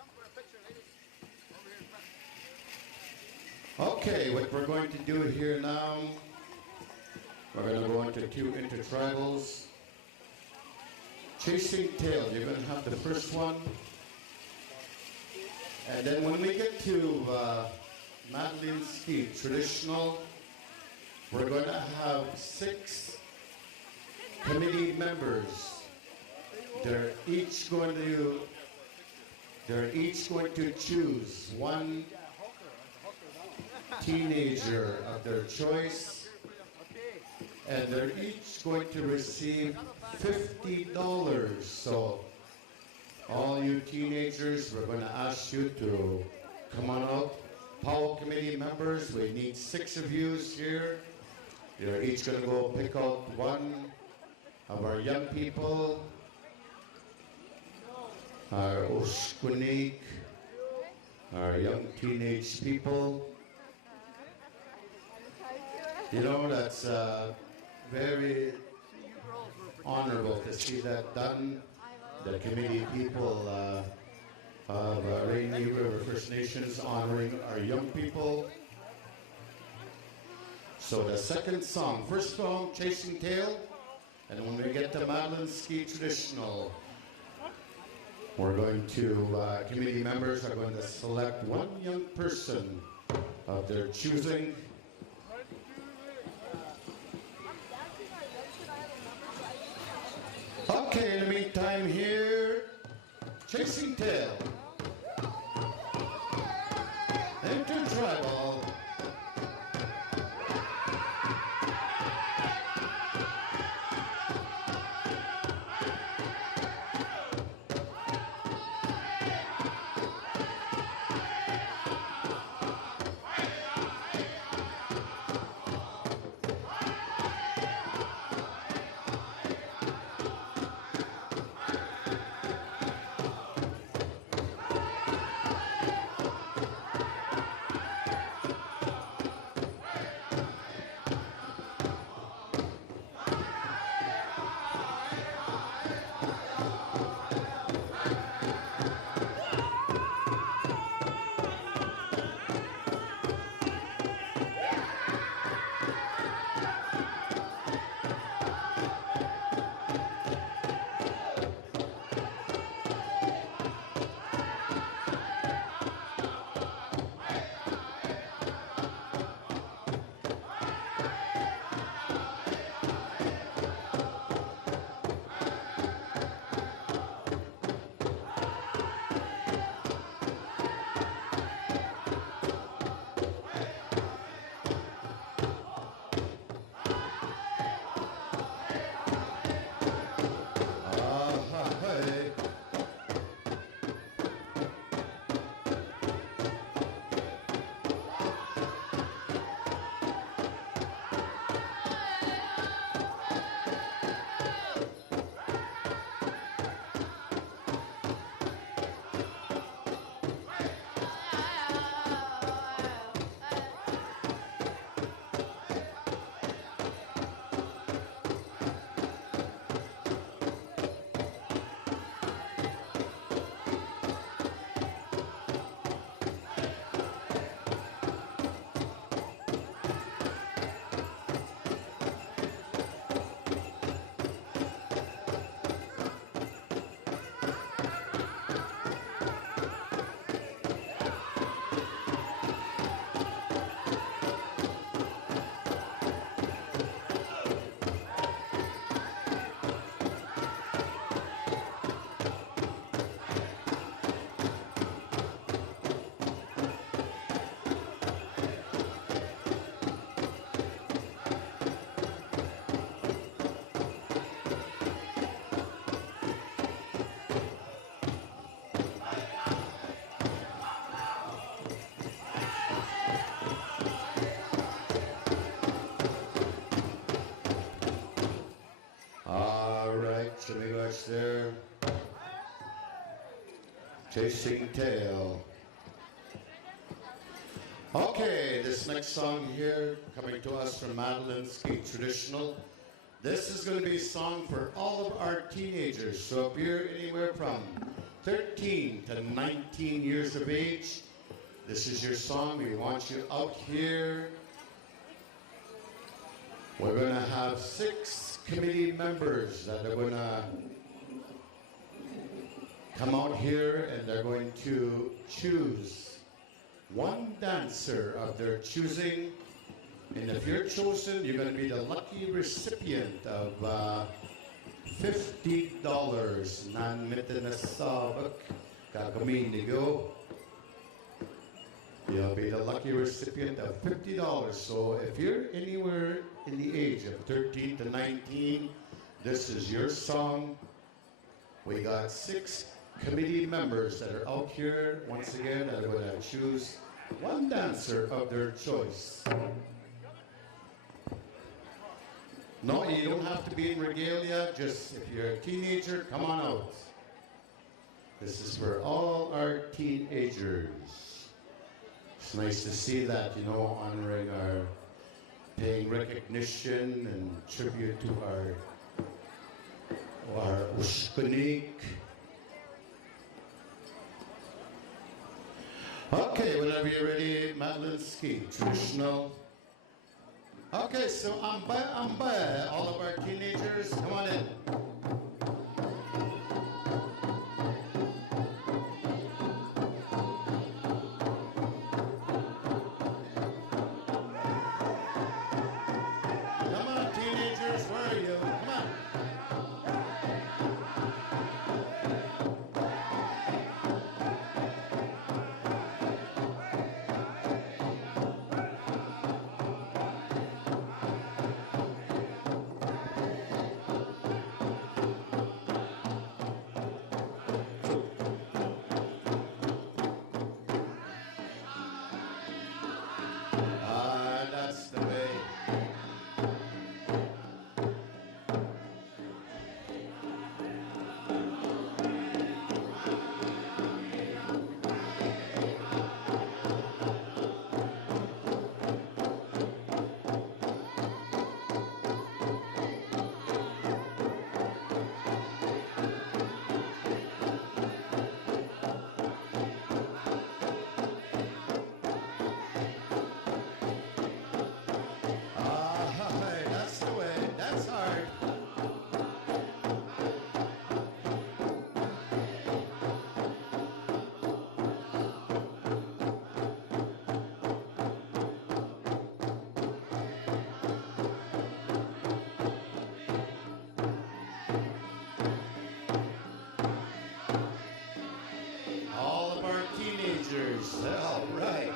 Okay, what we're going to do here now, we're going to go into two intertribals. Chasing Tail, you're going to have the first one. And then when we get to Madeline Ski Traditional, we're going to have 6 committee members. They're each going to choose one teenager of their choice, and they're each going to receive $50. So all you teenagers, we're going to ask you to come on out. Powell committee members, we need 6 of you here. You're each going to go pick out one of our young people, our Oshkunik, our young teenage people. You know, that's very honorable to see that done. The committee people of Rainy River First Nations honoring our young people. So the second song, first song, Chasing Tail, and when we get to Madeline Ski Traditional, we're going to, committee members are going to select one young person of their choosing. Okay, in the meantime here, Chasing Tail, Intertribal. Chasing Tail. Okay, this next song here, coming to us from Madeline's Ski Traditional. This is going to be a song for all of our teenagers. So if you're anywhere from 13 to 19 years of age, this is your song. We want you out here. We're going to have 6 committee members that are going to come out here, and they're going to choose one dancer of their choosing. And if you're chosen, you're going to be the lucky recipient of $50. Nan-mitten na sabak, kakaminigo. You'll be the lucky recipient of $50. So if you're anywhere in the age of 13 to 19, this is your song. We got 6 committee members that are out here, once again, that are going to choose one dancer of their choice. No, you don't have to be in regalia, just if you're a teenager, come on out. This is for all our teenagers. It's nice to see that, you know, honoring our, paying recognition and tribute to our Ushkunik. Okay, whenever you're ready, Madeline's Ski Traditional. Okay, so Amba, all of our teenagers, come on in. Come on, teenagers, where are you? Come on. That's the way. That's the way. That's hard. All of our teenagers. All right.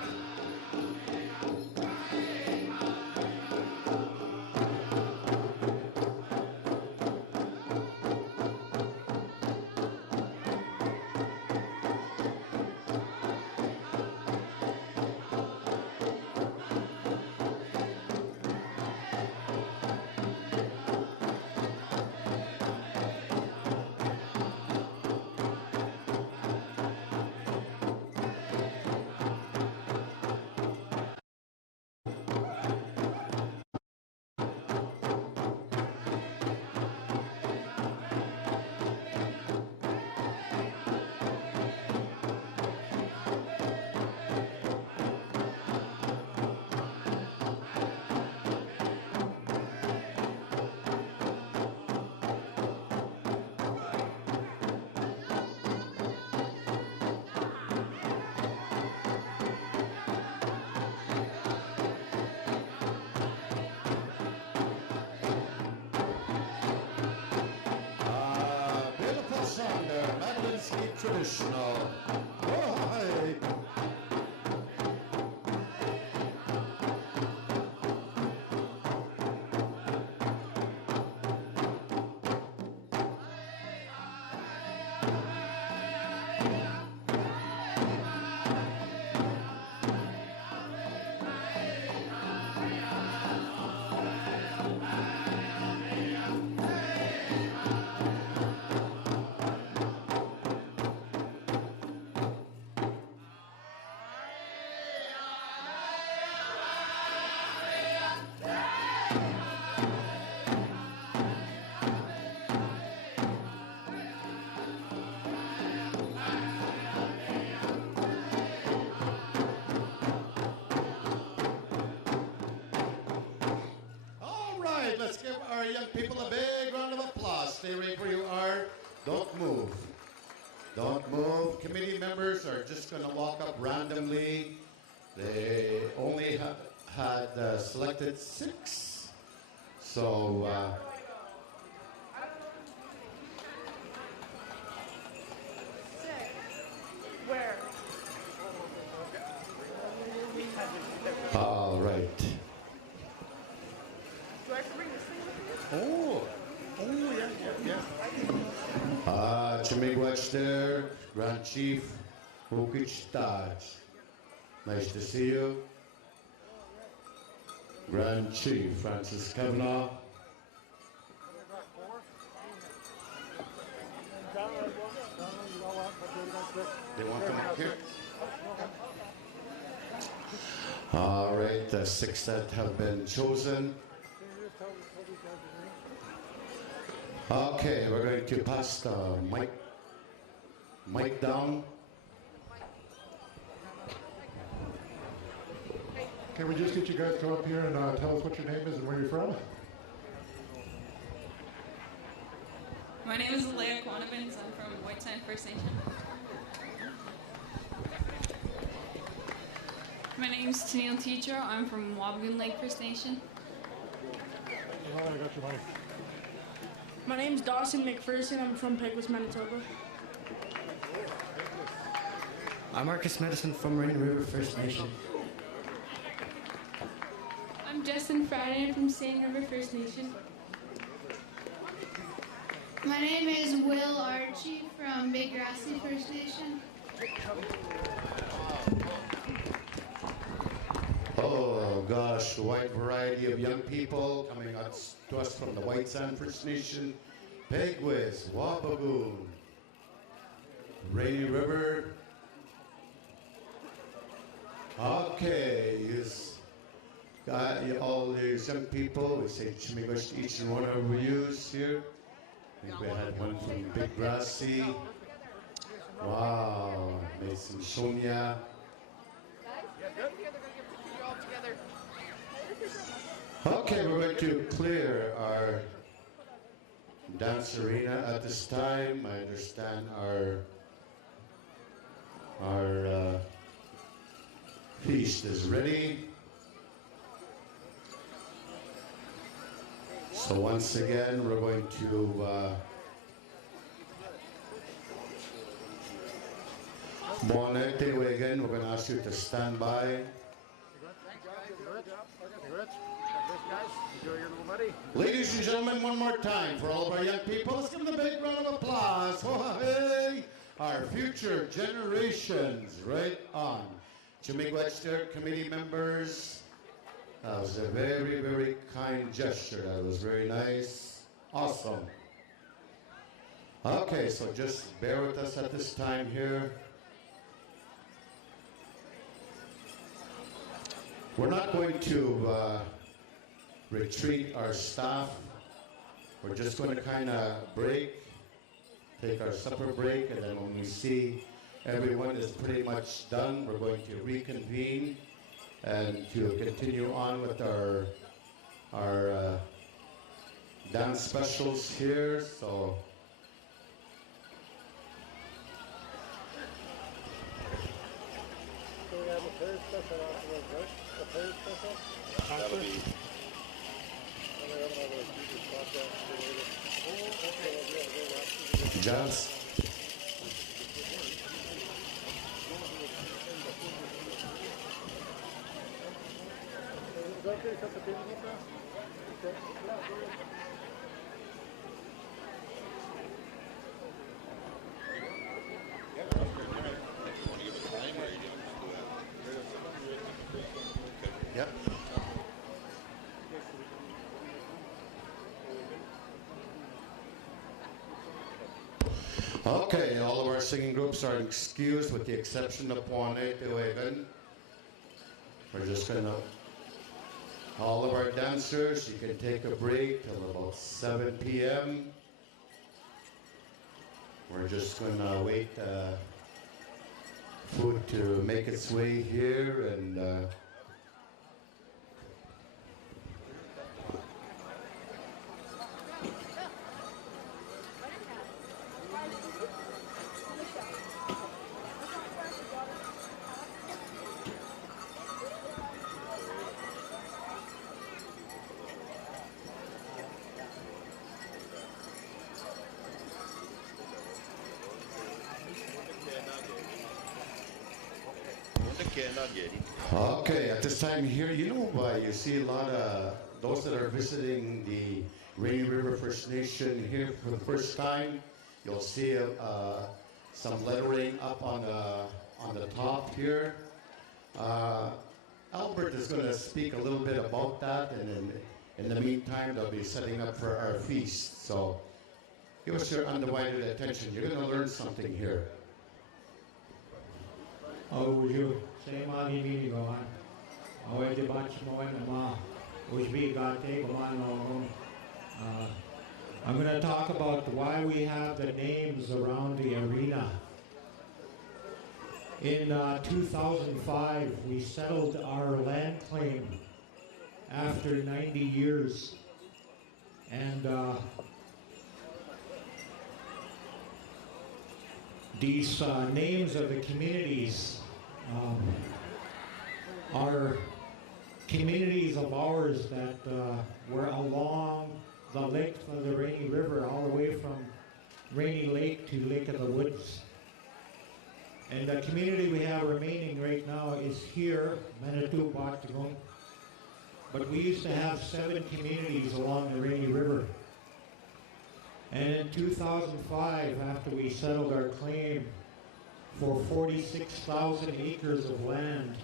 Beautiful song there, Madeline's Ski Traditional. Oh, hi. members are just going to walk up randomly. They only had selected 6. So Where? all right. Do I have to bring this thing with me? Chimigwach there, Grand Chief Hukich Taj. Nice to see you. Grand Chief Francis Kavanaugh. They want them up here? All right, the 6 that have been chosen. Okay, we're going to pass the mic down. Can we just get you guys to come up here and tell us what your name is and where you're from? My name is Leah Quanabins. I'm from White Sand First Nation. My name is Tennille Teacher. I'm from Wabigoon Lake First Nation. I got your money. My name's Dawson McPherson. I'm from Peguis, Manitoba. I'm Marcus Medicine from Rain River First Nation. I'm Justin Friday from Sand River First Nation. My name is Will Archie from Big Grassy First Nation. Oh gosh, a wide variety of young people coming out to us from the White Sand First Nation, Peguis, Wabigoon, Rainy River. Okay, all these young people, we say Chimigosh to each and one of you here. I think we had one from Big Grassy. Wow, Mason Sonia. Okay, we're going to clear our dance arena at this time. I understand our feast is ready. So once again, we're going to we're going to ask you to stand by. Ladies and gentlemen, one more time for all of our young people. Let's give them a big round of applause. Oh, hey, our future generations, right on. Chimigwechster committee members, that was a very, very kind gesture. That was very nice. Awesome. Okay, so just bear with us at this time here. We're not going to retreat our staff. We're just going to kind of break, take our supper break, and then when we see everyone is pretty much done, we're going to reconvene and to continue on with our dance specials here. So we have a third special afterwards, right? A third special? That'll be. Jazz. Yep. Okay, all of our singing groups are excused with the exception of Puane Tewegan. We're just going to, all of our dancers, you can take a break till about 7 p.m. We're just going to wait food to make its way here and cannot get it. Okay, at this time here, you see a lot of those that are visiting the Rainy River First Nation here for the first time. You'll see some lettering up on the top here. Albert is going to speak a little bit about that, and then in the meantime, they'll be setting up for our feast. So give us your undivided attention. You're going to learn something here. I'm going to talk about why we have the names around the arena. In 2005, we settled our land claim after 90 years. And these names of the communities are communities of ours that were along the length of the Rainy River, all the way from Rainy Lake to Lake of the Woods. And the community we have remaining right now is here, Manitou, Batagon. But we used to have 7 communities along the Rainy River. And in 2005, after we settled our claim for 46,000 acres of land,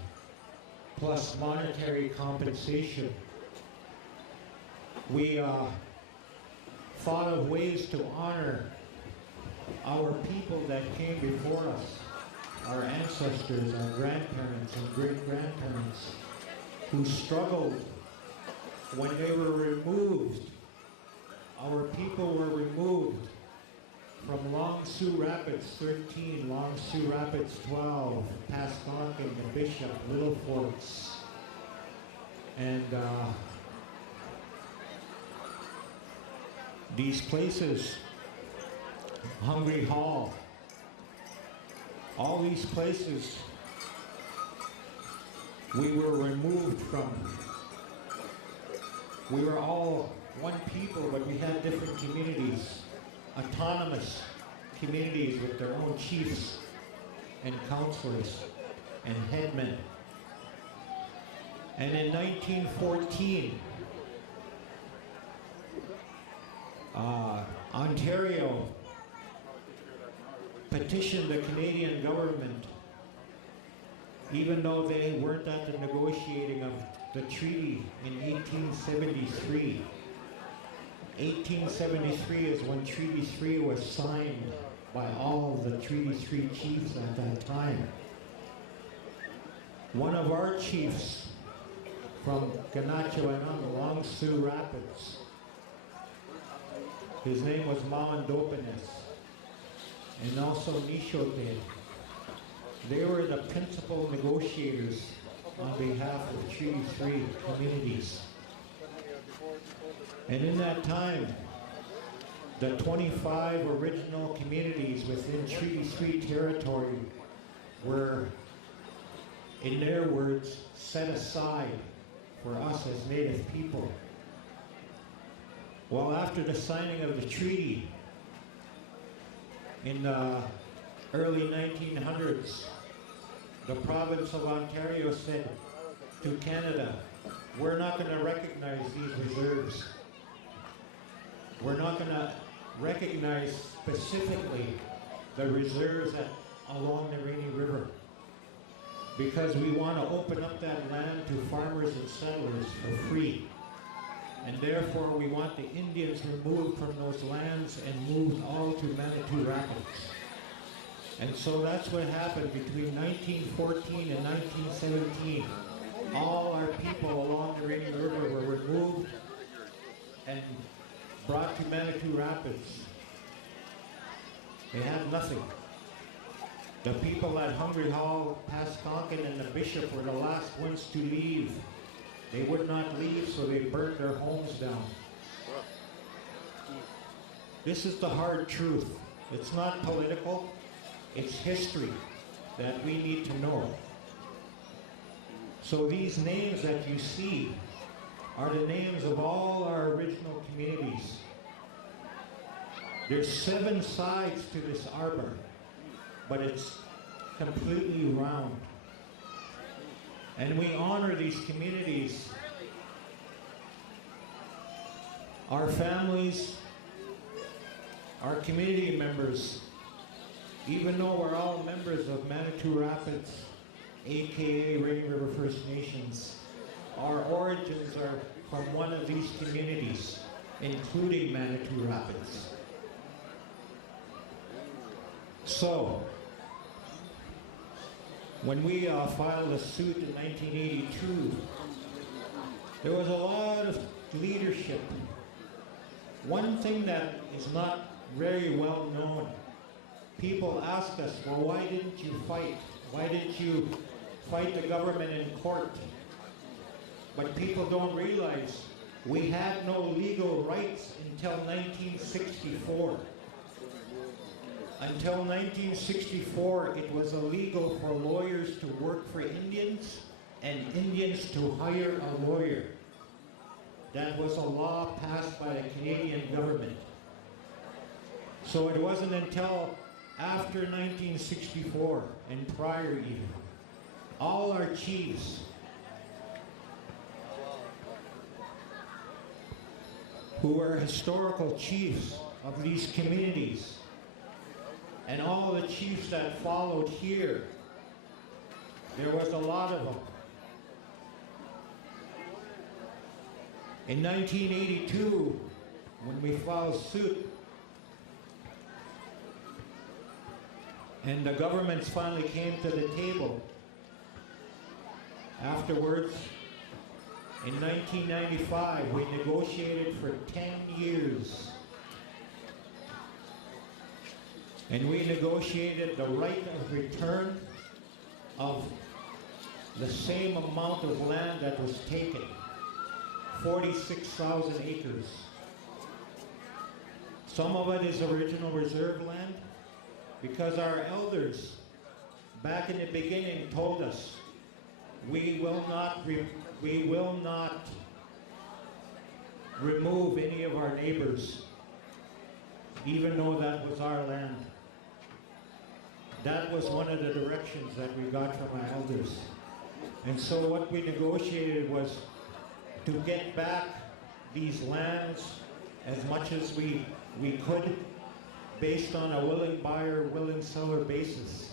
plus monetary compensation, we thought of ways to honor our people that came before us, our ancestors, our grandparents and great-grandparents, who struggled when they were removed. Our people were removed from Long Sioux Rapids 13, Long Sioux Rapids 12, Pasconkin, the Bishop, Little Forks, and these places, Hungry Hall, all these places we were removed from. We were all one people, but we had different communities, autonomous communities with their own chiefs and counselors and headmen. And in 1914, Ontario petitioned the Canadian government, even though they weren't at the negotiating of the treaty in 1873. 1873 is when Treaty 3 was signed by all of the Treaty 3 chiefs at that time. One of our chiefs from Ganachawinam, Long Sioux Rapids, his name was Mawandopenes, and also Nishote. They were the principal negotiators on behalf of Treaty 3 communities. And in that time, the 25 original communities within Treaty 3 territory were, in their words, set aside for us as Native people. Well, after the signing of the treaty in the early 1900s, the province of Ontario said to Canada, we're not going to recognize these reserves. We're not going to recognize specifically the reserves along the Rainy River, because we want to open up that land to farmers and settlers for free. And therefore we want the Indians removed from those lands and moved all to Manitou Rapids. And so that's what happened between 1914 and 1917. All our people along the Rainy River were removed and brought to Manitou Rapids. They had nothing. The people at Hungry Hall, Pasconkin, and the Bishop were the last ones to leave. They would not leave, so they burnt their homes down. This is the hard truth. It's not political, it's history that we need to know. So these names that you see are the names of all our original communities. There's 7 sides to this arbor, but it's completely round. And we honor these communities, our families, our community members, even though we're all members of Manitou Rapids, aka Rain River First Nations, our origins are from one of these communities, including Manitou Rapids. So, when we filed a suit in 1982, there was a lot of leadership. One thing that is not very well known, people ask us, well, why didn't you fight? Why didn't you fight the government in court? But people don't realize we had no legal rights until 1964. Until 1964, it was illegal for lawyers to work for Indians and Indians to hire a lawyer. That was a law passed by the Canadian government. So it wasn't until after 1964 and prior even, all our chiefs who were historical chiefs of these communities, and all the chiefs that followed here, there was a lot of them. In 1982, when we filed suit, and the governments finally came to the table, afterwards, in 1995, we negotiated for 10 years. And we negotiated the right of return of the same amount of land that was taken, 46,000 acres. Some of it is original reserve land because our elders back in the beginning told us we will not remove any of our neighbors, even though that was our land. That was one of the directions that we got from our elders. And so what we negotiated was to get back these lands as much as we could, based on a willing buyer, willing seller basis.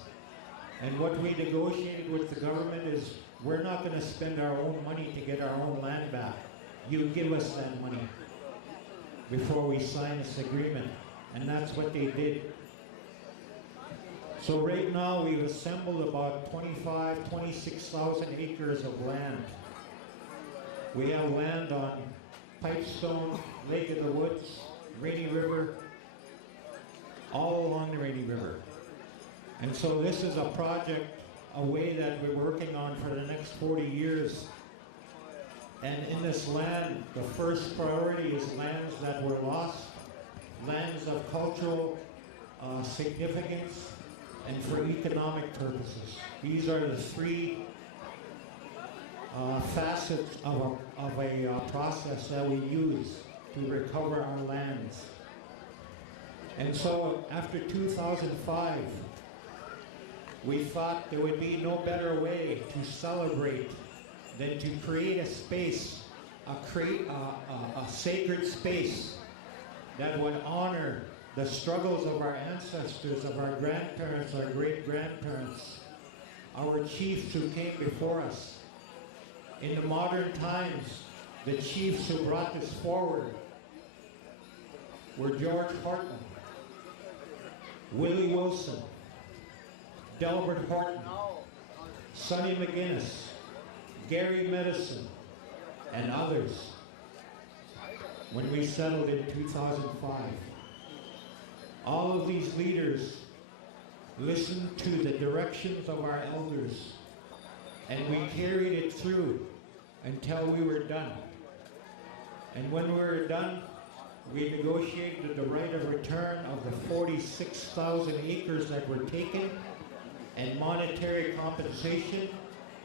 And what we negotiated with the government is, we're not going to spend our own money to get our own land back. You give us that money before we sign this agreement. And that's what they did. So right now we've assembled about 26,000 acres of land. We have land on Pipestone, Lake of the Woods, Rainy River, all along the Rainy River. And so this is a project, a way that we're working on for the next 40 years. And in this land, the first priority is lands that were lost, lands of cultural significance, and for economic purposes. These are the three facets of a process that we use to recover our lands. And so after 2005, we thought there would be no better way to celebrate than to create a space, a sacred space that would honor the struggles of our ancestors, of our grandparents, our great-grandparents, our chiefs who came before us. In the modern times, the chiefs who brought this forward were George Horton, Willie Wilson, Delbert Horton, Sonny McGinnis, Gary Medicine, and others when we settled in 2005. All of these leaders listened to the directions of our elders, and we carried it through until we were done. And when we were done, we negotiated the right of return of the 46,000 acres that were taken and monetary compensation,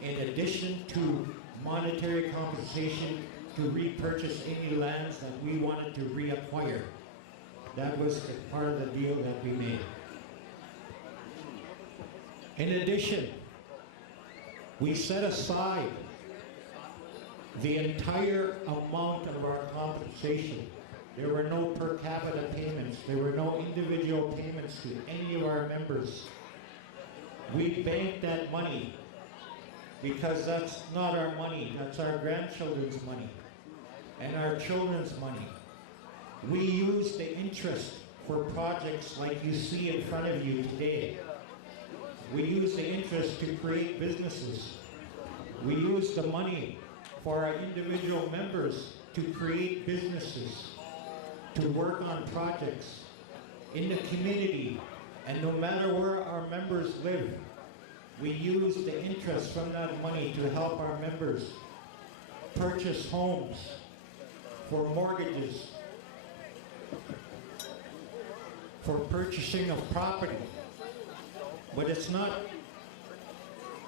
in addition to monetary compensation to repurchase any lands that we wanted to reacquire. That was part of the deal that we made. In addition, We set aside the entire amount of our compensation. There were no per capita payments. There were no individual payments to any of our members. We banked that money because that's not our money. That's our grandchildren's money and our children's money. We use the interest for projects like you see in front of you today. We use the interest to create businesses. We use the money for our individual members to create businesses, to work on projects in the community. And no matter where our members live, we use the interest from that money to help our members purchase homes, for mortgages, for purchasing of property. But it's not,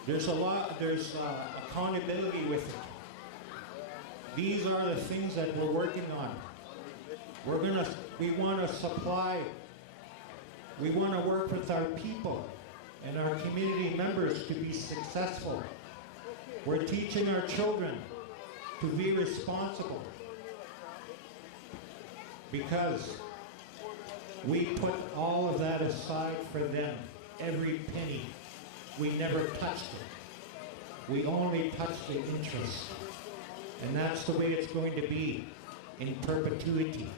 there's accountability with it. These are the things that we're working on. We want to supply, we want to work with our people and our community members to be successful. We're teaching our children to be responsible because we put all of that aside for them, every penny. We never touched it. We only touched the interest. And that's the way it's going to be in perpetuity.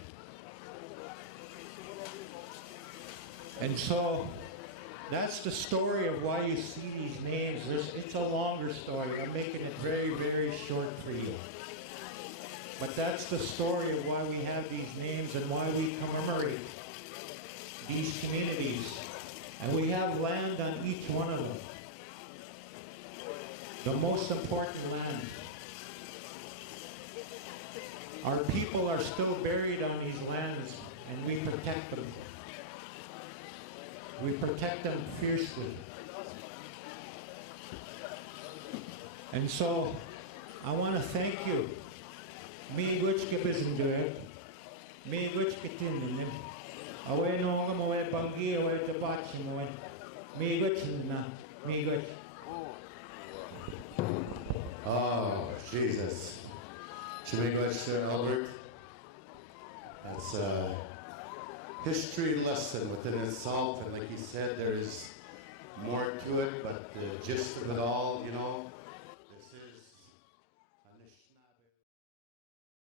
And so that's the story of why you see these names. It's a longer story. I'm making it very, very short for you. But that's the story of why we have these names and why we commemorate these communities. And we have land on each one of them. The most important land. Our people are still buried on these lands, and we protect them. We protect them fiercely. And so, I want to thank you. Me guch ke bizimde, me guch ke tinne. Away no mo away bangi away the bachi mo. Me guch na, me guch. Oh, Jesus. Chimigwech, Albert. That's a history lesson within itself, and like he said, there is more to it, but the gist of it all, you know,